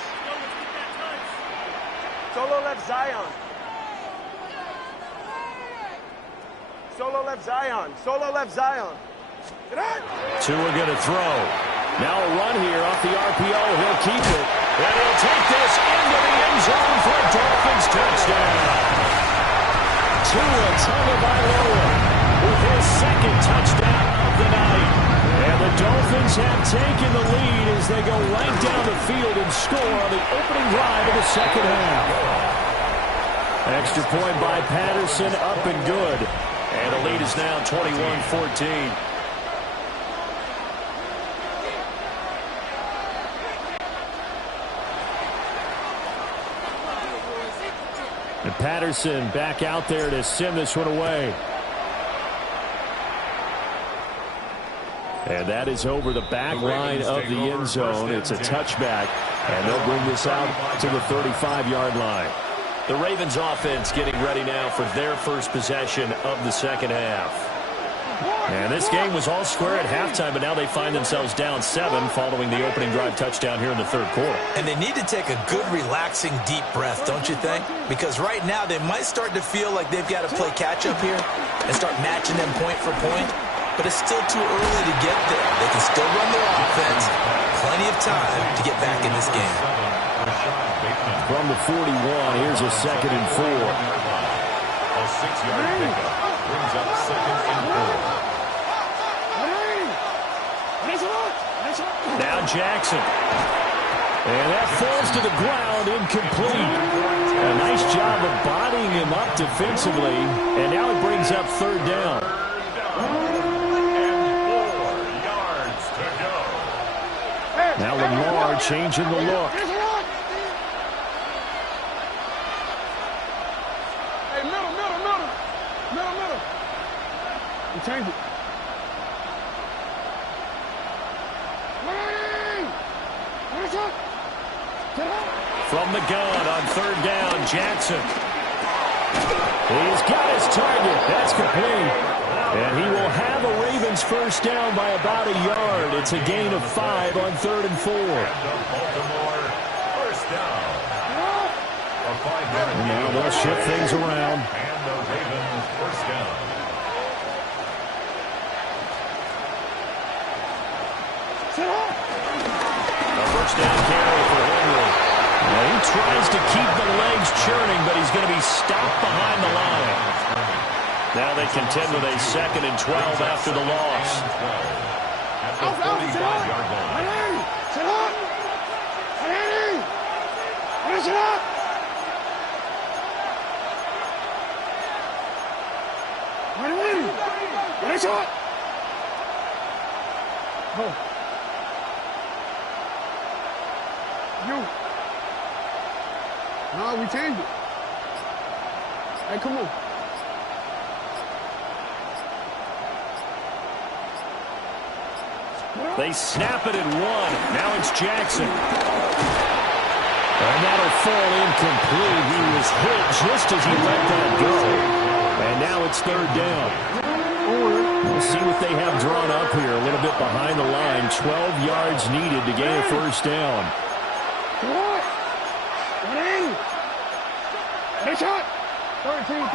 Solo left Zion. Solo left Zion. Solo left Zion. Tua going to throw. Now a run here off the RPO. He'll keep it. And he'll take this into the end zone for a Dolphins touchdown. Tua Tagovailoa with his second touchdown of the night. And the Dolphins have taken the lead as they go right down the field and score on the opening drive of the second half. Extra point by Patterson, up and good. And the lead is now 21-14. And Patterson back out there to send this one away. And that is over the back line of the end zone. It's a touchback, and they'll bring this out to the 35-yard line. The Ravens offense getting ready now for their first possession of the second half. And this game was all square at halftime, but now they find themselves down 7 following the opening drive touchdown here in the third quarter. And they need to take a good, relaxing, deep breath, don't you think? Because right now they might start to feel like they've got to play catch-up here and start matching them point for point. But it's still too early to get there. They can still run their offense. Plenty of time to get back in this game. From the 41, here's a 2nd and 4. A 6-yard pickup brings up 2nd and 4. Now Jackson. And that falls to the ground, incomplete. A nice job of bodying him up defensively. And now it brings up 3rd down. Now Lamar changing the look. Hey, middle. You change it. From the gun on 3rd down, Jackson. He's got his target. That's complete. And he will have a Ravens first down by about a yard. It's a gain of 5 on 3rd and 4. Baltimore first down. And now they'll shift things around. And the Ravens first down. A first down carry for Henry. Now he tries to keep the legs churning, but he's going to be stopped behind the line. Now they contend with a 2nd and 12 after the loss. At the 45-yard line. No, we changed it. Hey, come on. They snap it and 1. Now it's Jackson. And that'll fall incomplete. He was hit just as he let that go. And now it's 3rd down. We'll see what they have drawn up here. A little bit behind the line. 12 yards needed to gain a first down. Hey, shot. 13.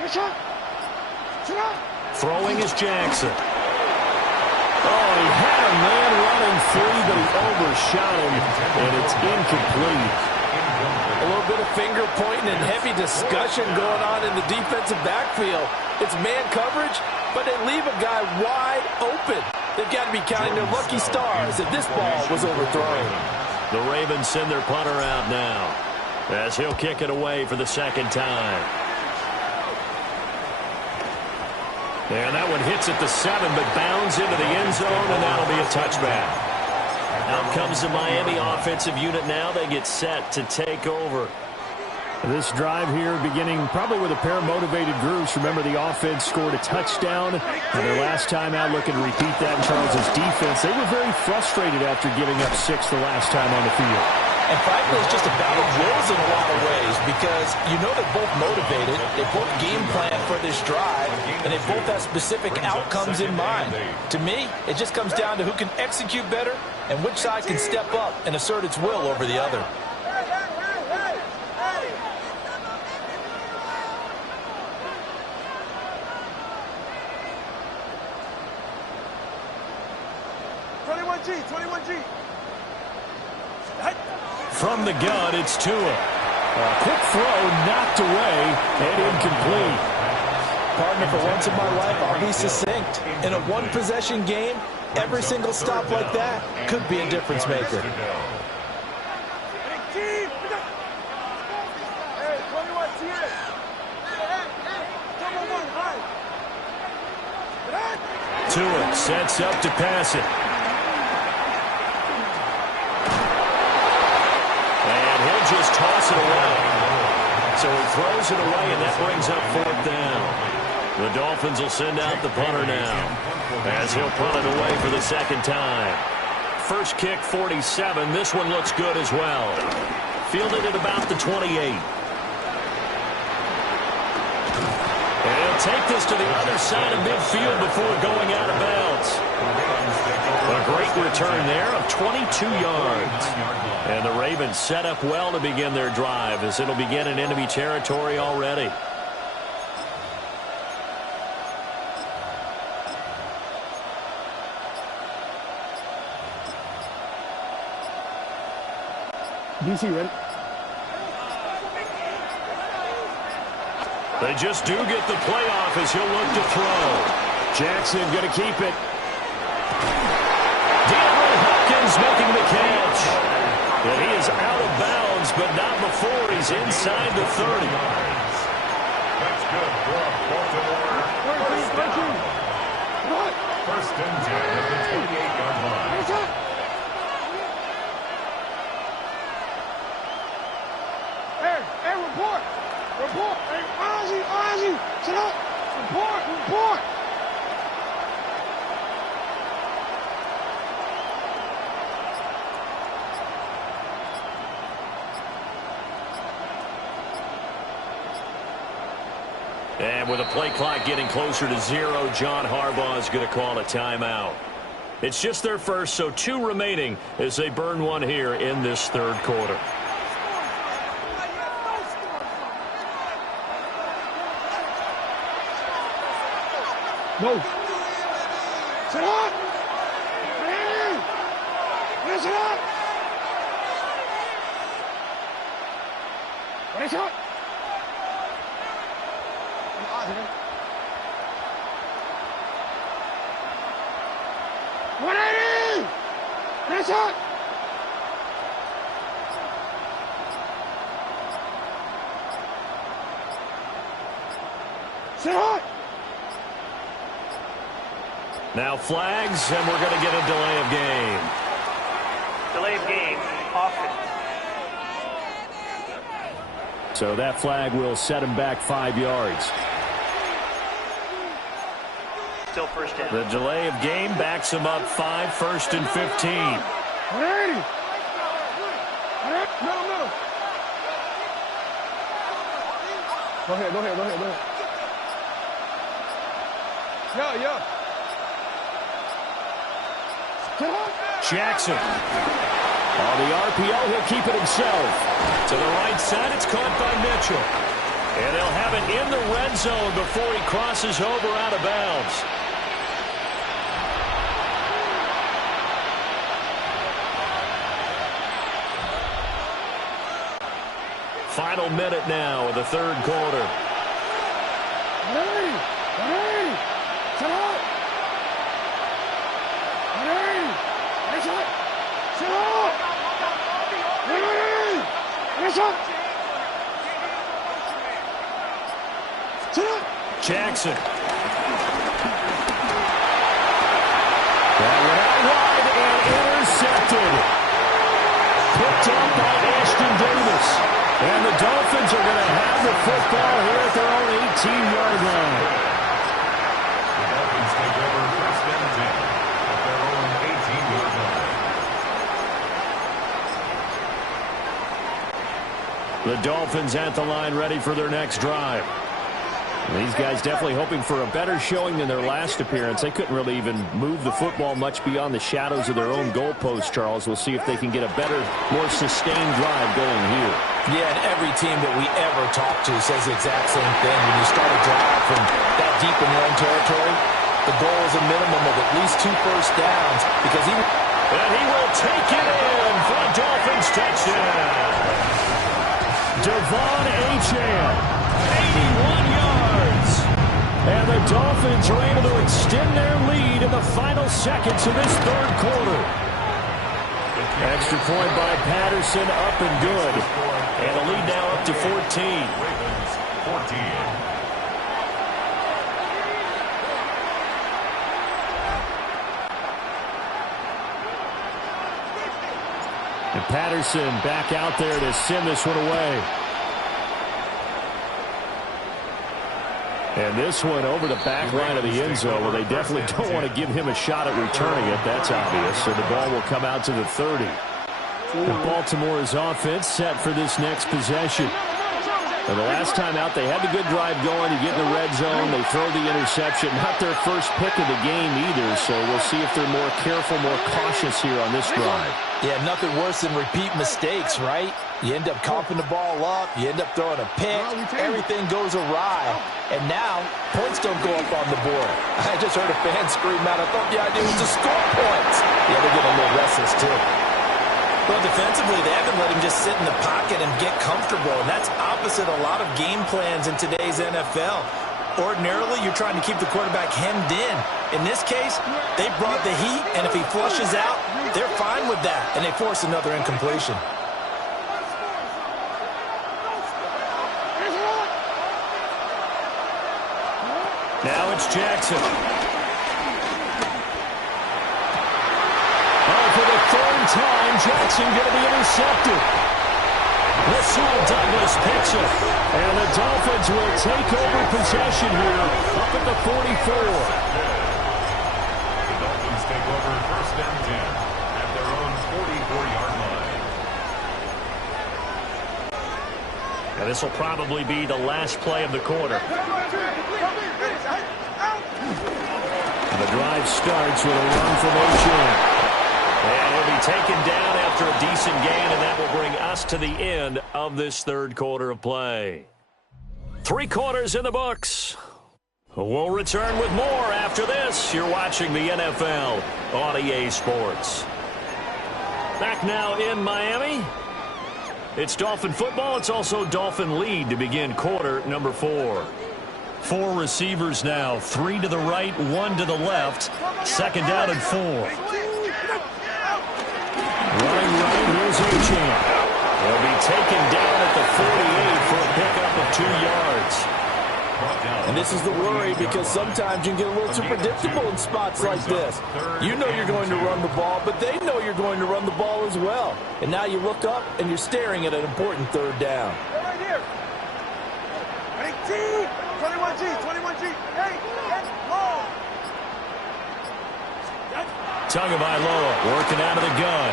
Hey, shot. Yeah. Throwing is Jackson. Oh, he had a man running free, but he overshot him, and it's incomplete. A little bit of finger pointing and heavy discussion going on in the defensive backfield. It's man coverage, but they leave a guy wide open. They've got to be counting their lucky stars that this ball was overthrown. The Ravens send their punter out now, as he'll kick it away for the second time. And that one hits at the 7, but bounds into the end zone, and that'll be a touchback. Out comes the Miami offensive unit now. They get set to take over. This drive here beginning probably with a pair of motivated groups. Remember, the offense scored a touchdown. And their last time out, looking to repeat that in Charles' defense. They were very frustrated after giving up 6 the last time on the field. And frankly, it's just a battle of wills in a lot of ways because you know they're both motivated. They both game plan for this drive, and they both have specific outcomes in mind. To me, it just comes down to who can execute better and which side can step up and assert its will over the other. From the gun, it's Tua. A quick throw, knocked away, and incomplete. Partner, for once in my life, I'll be succinct. In a one-possession game, every single stop like that could be a difference maker. Tua sets up to pass it. Just toss it away. So he throws it away, and that brings up 4th down. The Dolphins will send out the punter now, as he'll punt it away for the second time. First kick, 47. This one looks good as well. Fielded at about the 28. And he'll take this to the other side of midfield before going out of bounds. A great return there of 22 yards. And the Ravens set up well to begin their drive as it'll begin in enemy territory already. DC ready? They just do get the play off as he'll look to throw. Jackson going to keep it. DeAndre Hopkins making the catch. And he is out of bounds, but not before he's inside the 30. That's good for Baltimore. First and 10 at the 28-yard line. Hey, report. Report. Hey, Ozzy, sit up. Report. And with the play clock getting closer to 0, John Harbaugh is going to call a timeout. It's just their first, so 2 remaining as they burn one here in this third quarter. No. Sit up. Hey. Sit up. Sit up. 180! Nice shot! Sit hot! Now flags, and we're going to get a delay of game. Delay of game, offense. So that flag will set him back 5 yards. Still first down. The delay of game backs him up 5, 1st and 15. 180! Middle. Go ahead. Yeah. Jackson. On the RPO, he'll keep it himself. To the right side, it's caught by Mitchell. And they'll have it in the red zone before he crosses over out of bounds. Final minute now of the third quarter. Jackson. That went out wide and intercepted. Picked up by Ashton Davis. And the Dolphins are going to have the football here at their own 18-yard line. The Dolphins take over first and 10 at their own 18-yard line. The Dolphins at the line ready for their next drive. These guys definitely hoping for a better showing than their last appearance. They couldn't really even move the football much beyond the shadows of their own goalpost, Charles. We'll see if they can get a better, more sustained drive going here. Yeah, and every team that we ever talk to says the exact same thing. When you start a drive from that deep in your own territory, the goal is a minimum of at least 2 first downs because he... And he will take it in for a Dolphins touchdown. Devon Achane, 81 yards. And the Dolphins are able to extend their lead in the final seconds of this third quarter. Extra point by Patterson, up and good. And the lead now up to 14. Ravens, 14. And Patterson back out there to send this one away. And this one over the back line of the end zone. Well, they definitely don't want to give him a shot at returning it. That's obvious. So the ball will come out to the 30. And Baltimore's offense set for this next possession. And the last time out, they had the good drive going. You get in the red zone. They throw the interception. Not their first pick of the game either. So we'll see if they're more careful, more cautious here on this drive. Yeah, nothing worse than repeat mistakes, right? You end up coughing the ball up. You end up throwing a pick. Everything goes awry. And now, points don't go up on the board. I just heard a fan scream out. I thought the idea was to score points. Yeah, they're getting a little restless, too. Well, defensively, they haven't let him just sit in the pocket and get comfortable. And that's opposite a lot of game plans in today's NFL. Ordinarily, you're trying to keep the quarterback hemmed in. In this case, they brought the heat, and if he flushes out, they're fine with that, and they force another incompletion. Now it's Jackson. For the third time, Jackson going to be intercepted. Rasul Douglas picks it. And the Dolphins will take over possession here up at the 44. The Dolphins take over first and 10 at their own 44-yard line. And this will probably be the last play of the quarter. The drive starts with a run from Achane. And he'll be taken down after a decent gain, and that will bring us to the end of this third quarter of play. 3 quarters in the books. We'll return with more after this. You're watching the NFL on EA Sports. Back now in Miami. It's Dolphin football. It's also Dolphin lead to begin quarter number 4. 4 receivers now. 3 to the right, 1 to the left. Second down and 4. Running right, here's Achane. He'll be taken down at the 48 for a pickup of 2 yards. And this is the worry because sometimes you can get a little too predictable in spots like this. You know you're going to run the ball, but they know you're going to run the ball as well. And now you look up and you're staring at an important third down. Right here. 21G, 21G. Hey, long. Tagovailoa working out of the gun.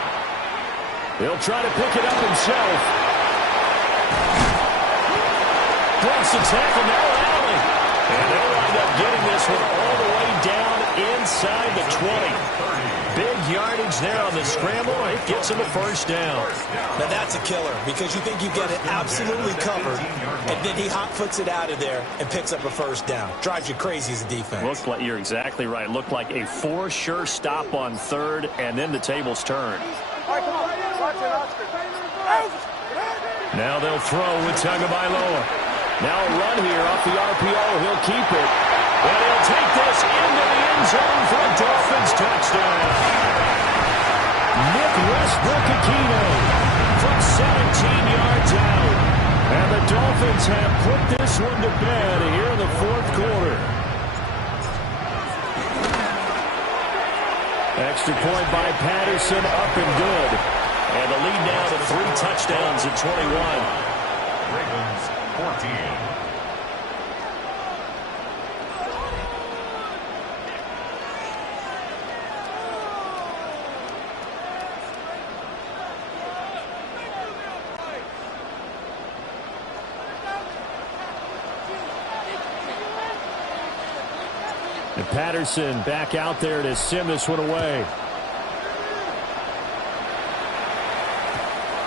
He'll try to pick it up himself. Breaks the tackle, now Allen. And they'll wind up getting this one all the way down inside the 20. Big yardage there on the scramble. It gets him a first down. Now that's a killer because you think you get it absolutely covered, and then he hot-foots it out of there and picks up a first down. Drives you crazy as a defense. Looked like, you're exactly right. Looked like a for sure stop on third, and then the tables turned. All right, come on. Watch it, Oscar. Now they'll throw with Tagovailoa. Now a run here off the RPO. He'll keep it. And he'll take this into the end zone for a Dolphins touchdown. Nick Westbrook-Aquino from 17 yards out. And the Dolphins have put this one to bed here in the fourth quarter. Extra point by Patterson, up and good. And the lead now to 3 touchdowns at 21. Ravens 14. And Patterson back out there to sim this one away.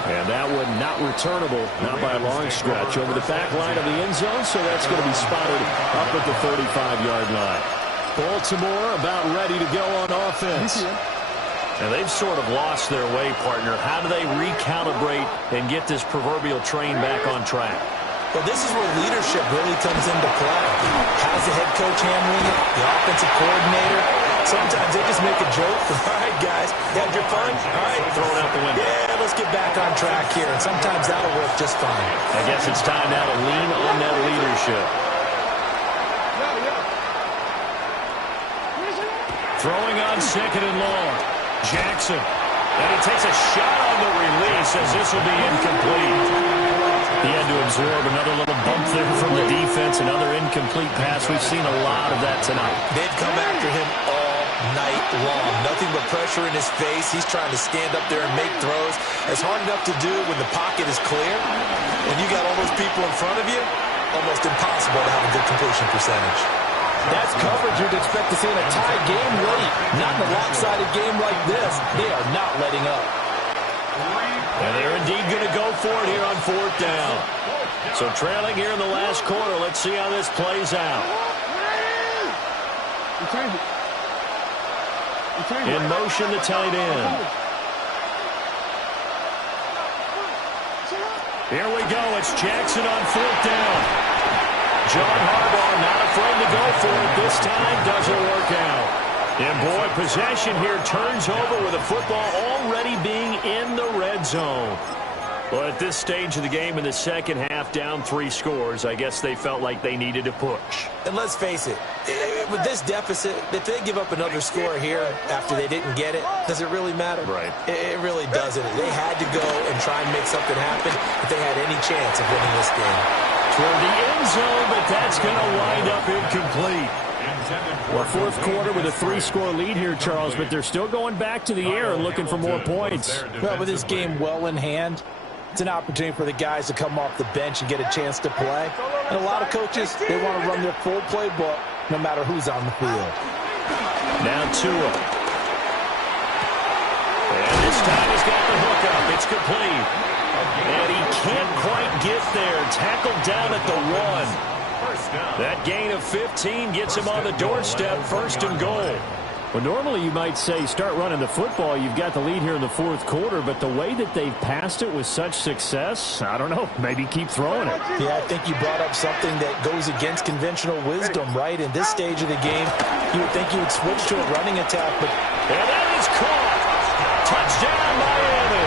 And that one not returnable, not by a long stretch, over the back line of the end zone, so that's going to be spotted up at the 35-yard line. Baltimore about ready to go on offense. And they've sort of lost their way, partner. How do they recalibrate and get this proverbial train back on track? Well, this is where leadership really comes into play. How's the head coach handling it? The offensive coordinator? Sometimes they just make a joke. All right, guys, you had your fun? All right. Throw it out the window. Yeah, let's get back on track here. And sometimes that'll work just fine. I guess it's time now to lean on that leadership. Throwing on second and long. Jackson. And he takes a shot on the release as this will be incomplete. He had to absorb another little bump there from the defense, another incomplete pass. We've seen a lot of that tonight. They've come after him all night long. Nothing but pressure in his face. He's trying to stand up there and make throws. It's hard enough to do when the pocket is clear. When you got all those people in front of you, almost impossible to have a good completion percentage. That's coverage you'd expect to see in a tie game late. Not in a lopsided game like this. They are not letting up. And they're indeed going to go for it here on 4th down. So trailing here in the last quarter. Let's see how this plays out. In motion, the tight end. Here we go. It's Jackson on 4th down. John Harbaugh not afraid to go for it. This time doesn't work out. And boy, possession here turns over with the football already being in the red zone. Well, at this stage of the game in the second half, down 3 scores, I guess they felt like they needed to push. And let's face it, with this deficit, if they give up another score here after they didn't get it, does it really matter? Right. It really doesn't. They had to go and try and make something happen if they had any chance of winning this game. Toward the end zone, but that's going to wind up incomplete. Well, fourth quarter with a 3-score lead here, Charles, but they're still going back to the air and looking for more points. Well, with this game well in hand, it's an opportunity for the guys to come off the bench and get a chance to play. And a lot of coaches, they want to run their full playbook no matter who's on the field. Now Tua. And this time he's got the hook up. It's complete. And he can't quite get there. Tackled down at the 1. That gain of 15 gets him on the doorstep, 1st and goal. Well, normally you might say start running the football. You've got the lead here in the fourth quarter, but the way that they've passed it with such success, I don't know, maybe keep throwing it. Yeah, I think you brought up something that goes against conventional wisdom, right? In this stage of the game, you would think you would switch to a running attack, but... And that is caught. Touchdown, Miami.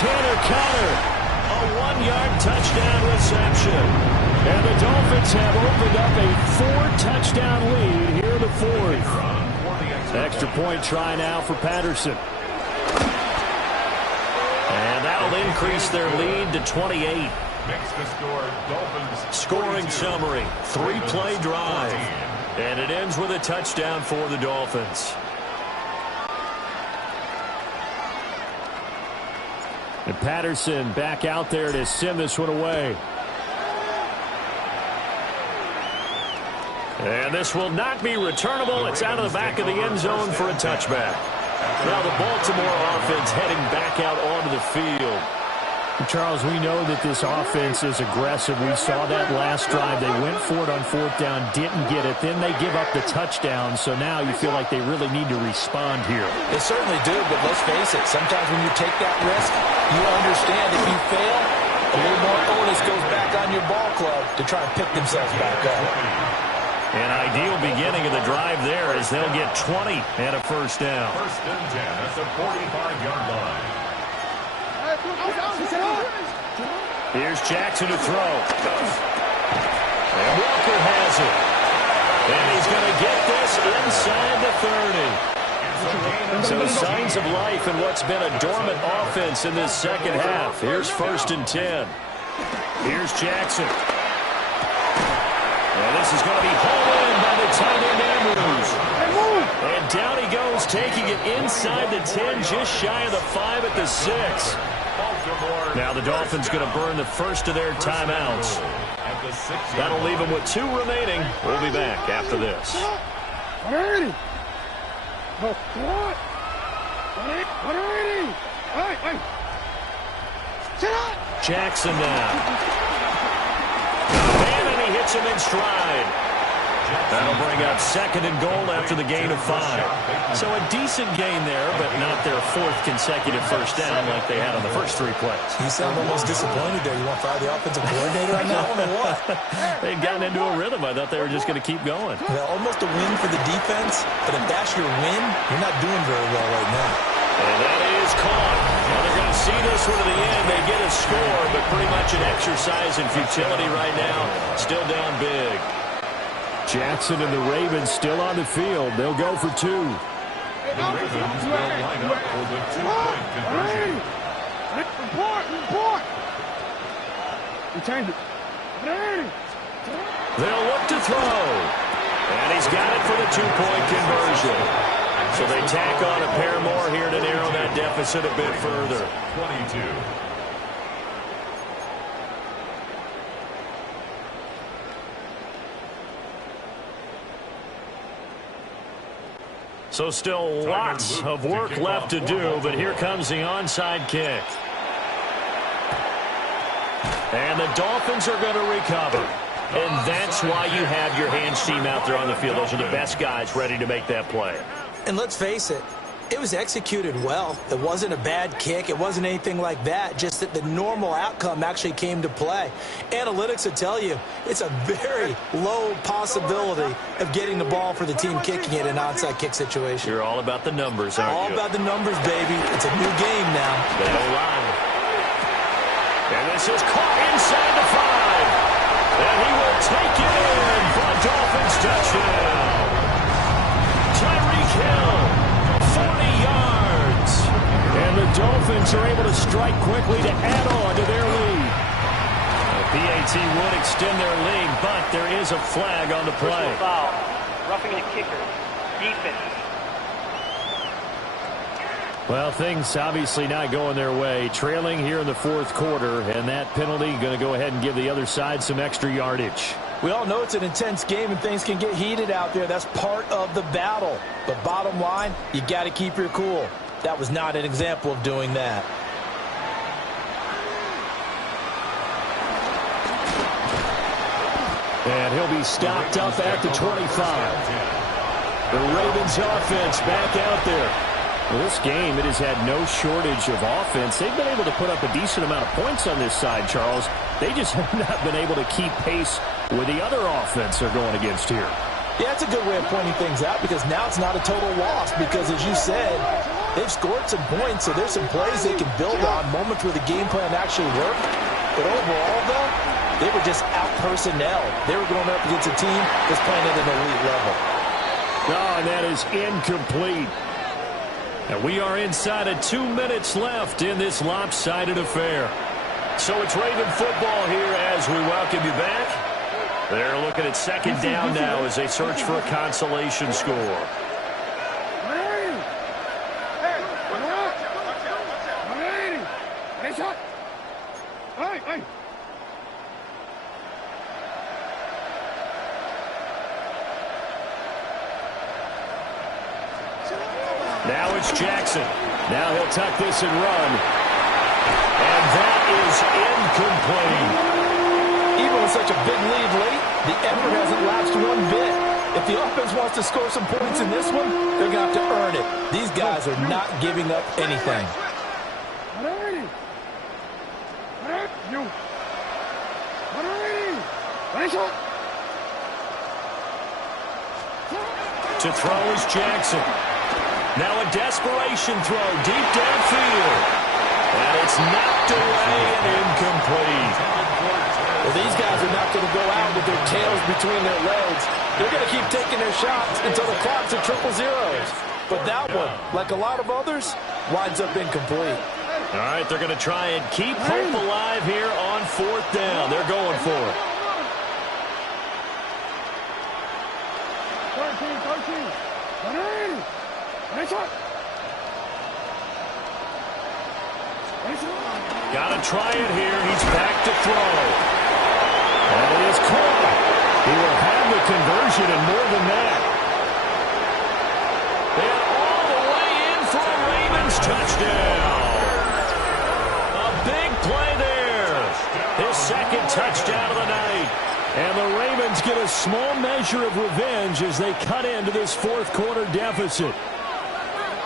Tanner Conner, a 1-yard touchdown reception. And the Dolphins have opened up a 4-touchdown lead here in the 4th. Extra point try now for Patterson. And that'll increase their lead to 28. Makes the score Dolphins. Scoring summary, 3-play drive. And it ends with a touchdown for the Dolphins. And Patterson back out there to sim this one away. And this will not be returnable. It's out of the back of the end zone for a touchback. Now the Baltimore offense heading back out onto the field. Charles, we know that this offense is aggressive. We saw that last drive. They went for it on fourth down, didn't get it. Then they give up the touchdown. So now you feel like they really need to respond here. They certainly do, but let's face it. Sometimes when you take that risk, you understand if you fail, a little more onus goes back on your ball club to try and pick themselves back up. An ideal beginning of the drive there as they'll get 20 and a first down. First and 10 at the 45-yard line. Here's Jackson to throw. And Walker has it. And he's going to get this inside the 30. So signs of life in what's been a dormant offense in this second half. Here's first and 10. Here's Jackson. And this is going to be hauled in by the tight end Andrews. And down he goes, taking it inside the 10, just shy of the 5 at the 6. Now the Dolphins going to burn the first of their timeouts. That'll leave them with 2 remaining. We'll be back after this. Jackson now. And he hits him in stride. That'll bring up second and goal after the gain of 5. So a decent gain there, but not their 4th consecutive first down like they had on the first 3 plays. You sound almost disappointed there. You want to fire the offensive coordinator on that one or what? They'd gotten into a rhythm. I thought they were just going to keep going. Well, almost a win for the defense, but if that's your win, you're not doing very well right now. And that is caught. Now they're going to see this one to the end. They get a score, but pretty much an exercise in futility right now. Still down big. Jackson and the Ravens still on the field. They'll go for 2. The Ravens will line up for the 2-point conversion. They'll look to throw. And he's got it for the 2-point conversion. So they tack on a pair more here to narrow that deficit a bit further. 22. So still lots of work left to do, but here comes the onside kick. And the Dolphins are going to recover. And that's why you have your hands team out there on the field. Those are the best guys ready to make that play. And let's face it, it was executed well. It wasn't a bad kick. It wasn't anything like that. Just that the normal outcome actually came to play. Analytics will tell you it's a very low possibility of getting the ball for the team kicking it in an onside kick situation. You're all about the numbers, aren't you? All about the numbers, baby. It's a new game now. They don't lie. And this is caught inside the 5. And he will take it in for a Dolphins touchdown. Tyreek Hill, 40 yards. And the Dolphins are able to strike quickly to add on to their lead. The PAT would extend their lead, but there is a flag on the play. Personal foul. Roughing the kicker. Defense. Well, things obviously not going their way. Trailing here in the 4th quarter, and that penalty going to go ahead and give the other side some extra yardage. We all know it's an intense game and things can get heated out there. That's part of the battle. But bottom line, you got to keep your cool. That was not an example of doing that. And he'll be stopped up at the 25. The Ravens offense back out there. Well, this game, it has had no shortage of offense. They've been able to put up a decent amount of points on this side, Charles. They just have not been able to keep pace with the other offense they're going against here. Yeah, that's a good way of pointing things out because now it's not a total loss because, as you said, they've scored some points, so there's some plays they can build on, moments where the game plan actually worked. But overall, though, they were just out-personnel. They were going up against a team that's playing at an elite level. Oh, and that is incomplete. And we are inside of 2 minutes left in this lopsided affair. So it's Raven football here as we welcome you back. They're looking at second down now as they search for a consolation score. Now it's Jackson. Now he'll tuck this and run. And that is incomplete. Even with such a big lead late, the effort hasn't lapsed one bit. If the offense wants to score some points in this one, they're going to have to earn it. These guys are not giving up anything. To throw is Jackson. Now a desperation throw deep downfield. And it's knocked away and incomplete. Well, these guys are not going to go out with their tails between their legs. They're going to keep taking their shots until the clock's at triple zeros. But that one, like a lot of others, winds up incomplete. All right, they're going to try and keep hope alive here on 4th down. They're going for it. 13. Got to try it here. He's back to throw. And it is caught. He will have the conversion and more than that. And all the way in for a Ravens touchdown. A big play there. His second touchdown of the night. And the Ravens get a small measure of revenge as they cut into this 4th quarter deficit.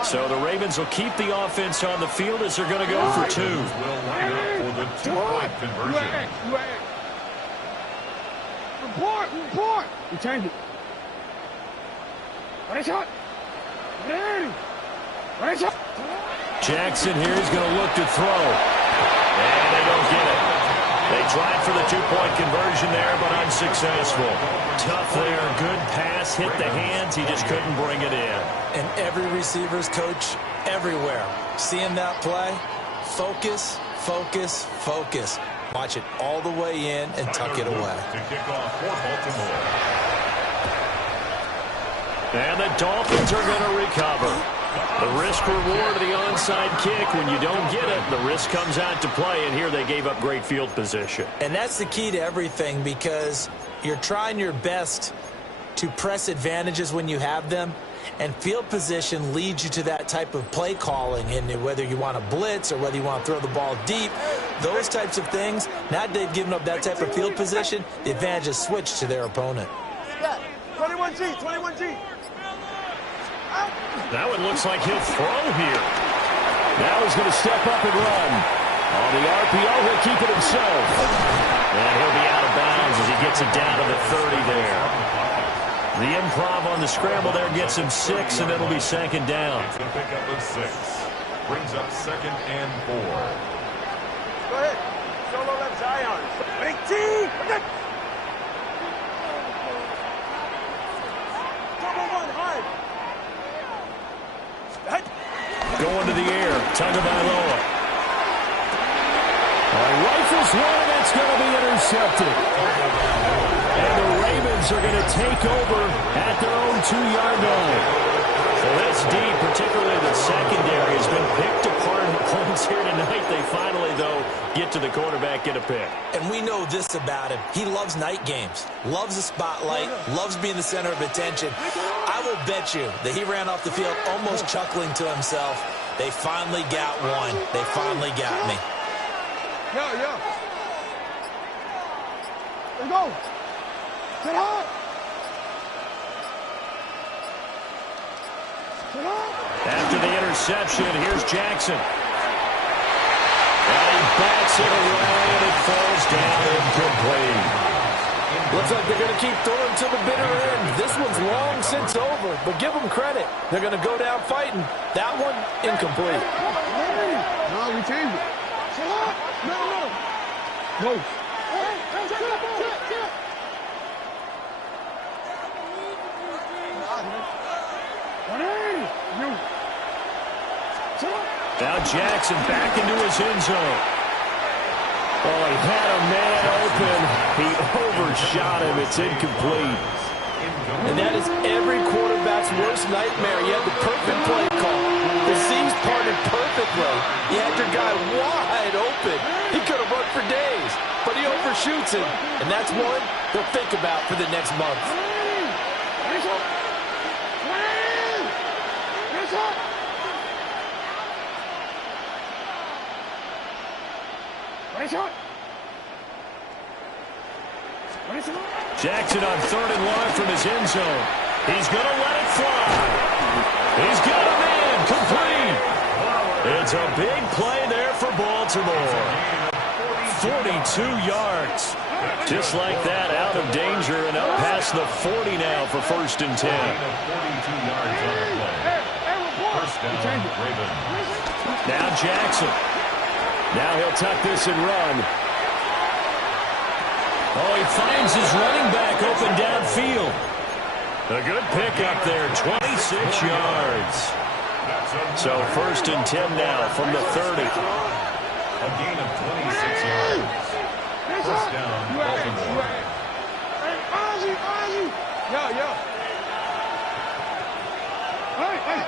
So the Ravens will keep the offense on the field as they're going to go for 2. Will line up for the 2-point conversion. Report. You change it. Jackson here is going to look to throw. And they don't get it. They tried for the 2-point conversion there, but unsuccessful. Tough there. Good pass. Hit the hands. He just couldn't bring it in. And every receiver's coach everywhere, seeing that play, focus, focus, focus. Watch it all the way in and tuck it away. To kick off for Baltimore. And the Dolphins are going to recover. The risk-reward of the onside kick, when you don't get it, the risk comes out to play, and here they gave up great field position. And that's the key to everything, because you're trying your best to press advantages when you have them, and field position leads you to that type of play calling, and whether you want to blitz or whether you want to throw the ball deep, those types of things, now that they've given up that type of field position, the advantage is switched to their opponent. 21G. That one looks like he'll throw here. Now he's going to step up and run. On the RPO, he'll keep it himself. And he'll be out of bounds as he gets it down to the 30 there. The improv on the scramble there gets him 6, and it'll be 2nd down. It's a pickup of 6. Brings up 2nd and 4. Go ahead. Solo left Zion. 18. Going to the air. Tagovailoa. Rifles one, and it's going to be intercepted. And the Ravens are going to take over at their own 2-yard line. So this deep, particularly the secondary, has been picked apart in points here tonight. They finally, though, get to the quarterback, get a pick. And we know this about him. He loves night games, loves the spotlight, loves being the center of attention. I will bet you that he ran off the field almost chuckling to himself. They finally got one. They finally got me. Yeah. Let's go. Sit up. After the interception, here's Jackson. And he backs it away, and it falls down incomplete. Looks like they're going to keep throwing to the bitter end. This one's long since over, but give them credit. They're going to go down fighting. That one, incomplete. No, we changed it. No. Now Jackson back into his end zone. Oh, he had a man open. He overshot him. It's incomplete. And that is every quarterback's worst nightmare. You had the perfect play call. The seams parted perfectly. You had your guy wide open. He could have run for days, but he overshoots it. And that's one he'll think about for the next month. Jackson on 3rd and long from his end zone. He's going to let it fly. He's got a man complete. It's a big play there for Baltimore. 42 yards. Just like that, out of danger and up past the 40 now for 1st and 10. 42 yards on the play. First down, Ravens. Now Jackson. Now he'll tuck this and run. Oh, he finds his running back open downfield. A good pickup there, 26 yards. So 1st and 10 now from the 30. A gain of 26 yards. First down, Baltimore. Hey, Ozzy! Yo. Hey.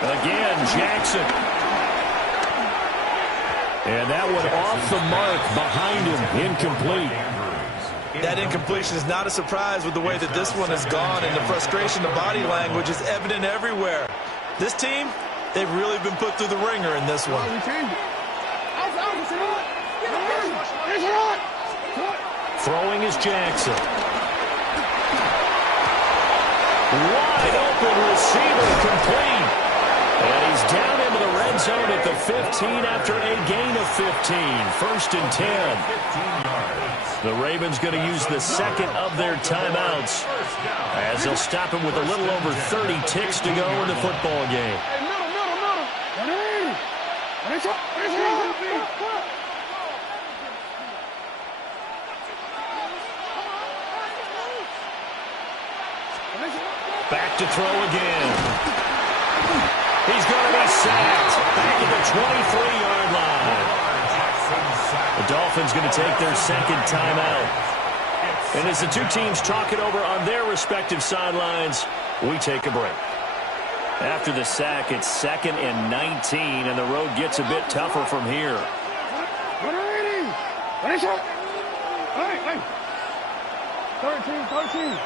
Again, Jackson. And that one off the mark behind him, incomplete. That incompletion is not a surprise with the way that this one has gone, and the frustration, the body language is evident everywhere. This team, they've really been put through the ringer in this one. Throwing is Jackson. Wide open receiver, complete. And he's down into the red zone at the 15 after a gain of 15. 1st and 10. The Ravens going to use the second of their timeouts as they'll stop him with a little over 30 ticks to go in the football game. Back to throw again. He's going to be sacked back at the 23-yard line. The Dolphins going to take their second timeout. And as the two teams talk it over on their respective sidelines, we take a break. After the sack, it's 2nd and 19, and the road gets a bit tougher from here. 13.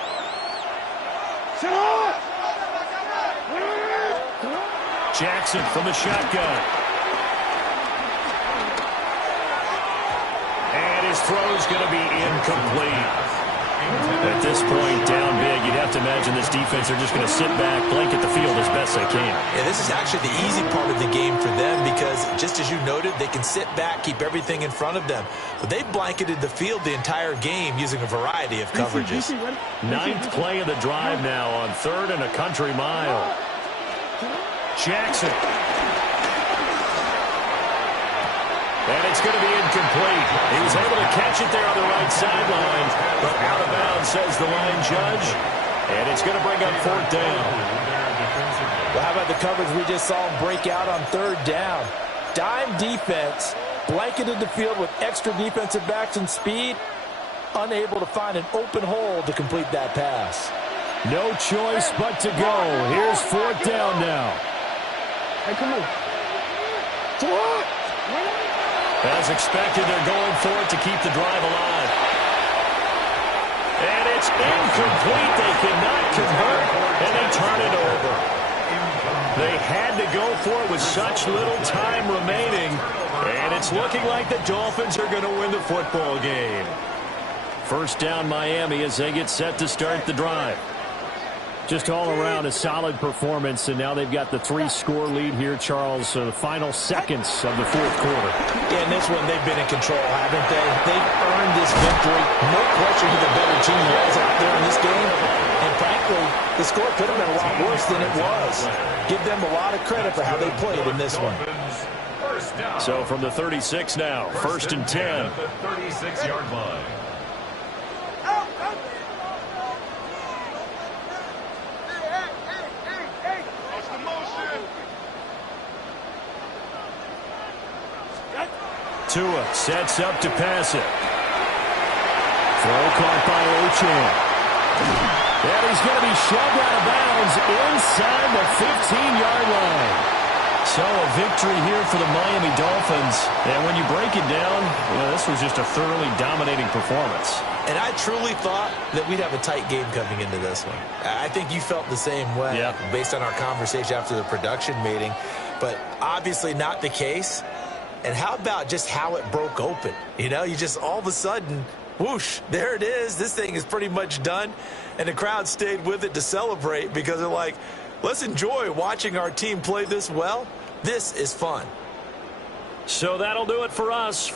Jackson from the shotgun. And his throw's going to be incomplete. At this point, down big, you'd have to imagine this defense are just going to sit back, blanket the field as best they can. Yeah, this is actually the easy part of the game for them because, just as you noted, they can sit back, keep everything in front of them. But they blanketed the field the entire game using a variety of coverages. 9th play of the drive now on 3rd and a country mile. Jackson. And it's going to be incomplete. He was able to catch it there on the right sideline, but out of bounds, says the line judge. And it's going to bring up 4th down. Well, how about the coverage we just saw him break out on 3rd down? Dime defense, blanketed the field with extra defensive backs and speed, unable to find an open hole to complete that pass. No choice but to go. Here's 4th down now. Hey, come on. As expected, they're going for it to keep the drive alive. And it's incomplete. They cannot convert, and they turn it over. They had to go for it with such little time remaining, and it's looking like the Dolphins are going to win the football game. 1st down Miami as they get set to start the drive. Just all around a solid performance, and now they've got the 3-score lead here, Charles. So the final seconds of the 4th quarter. Yeah, in this one, they've been in control, haven't they? They've earned this victory. No question who the better team was out there in this game. And frankly, the score could have been a lot worse than it was. Give them a lot of credit for how they played in this one. So from the 36 now, 1st and 10. The 36-yard line. Tua sets up to pass it. Throw caught by Ochan. And he's going to be shoved out of bounds inside the 15-yard line. So a victory here for the Miami Dolphins. And when you break it down, this was just a thoroughly dominating performance. And I truly thought that we'd have a tight game coming into this one. I think you felt the same way based on our conversation after the production meeting, but obviously not the case. And how about just how it broke open? You know, you just all of a sudden, whoosh, there it is. This thing is pretty much done. And the crowd stayed with it to celebrate because they're like, let's enjoy watching our team play this well. This is fun. So that'll do it for us.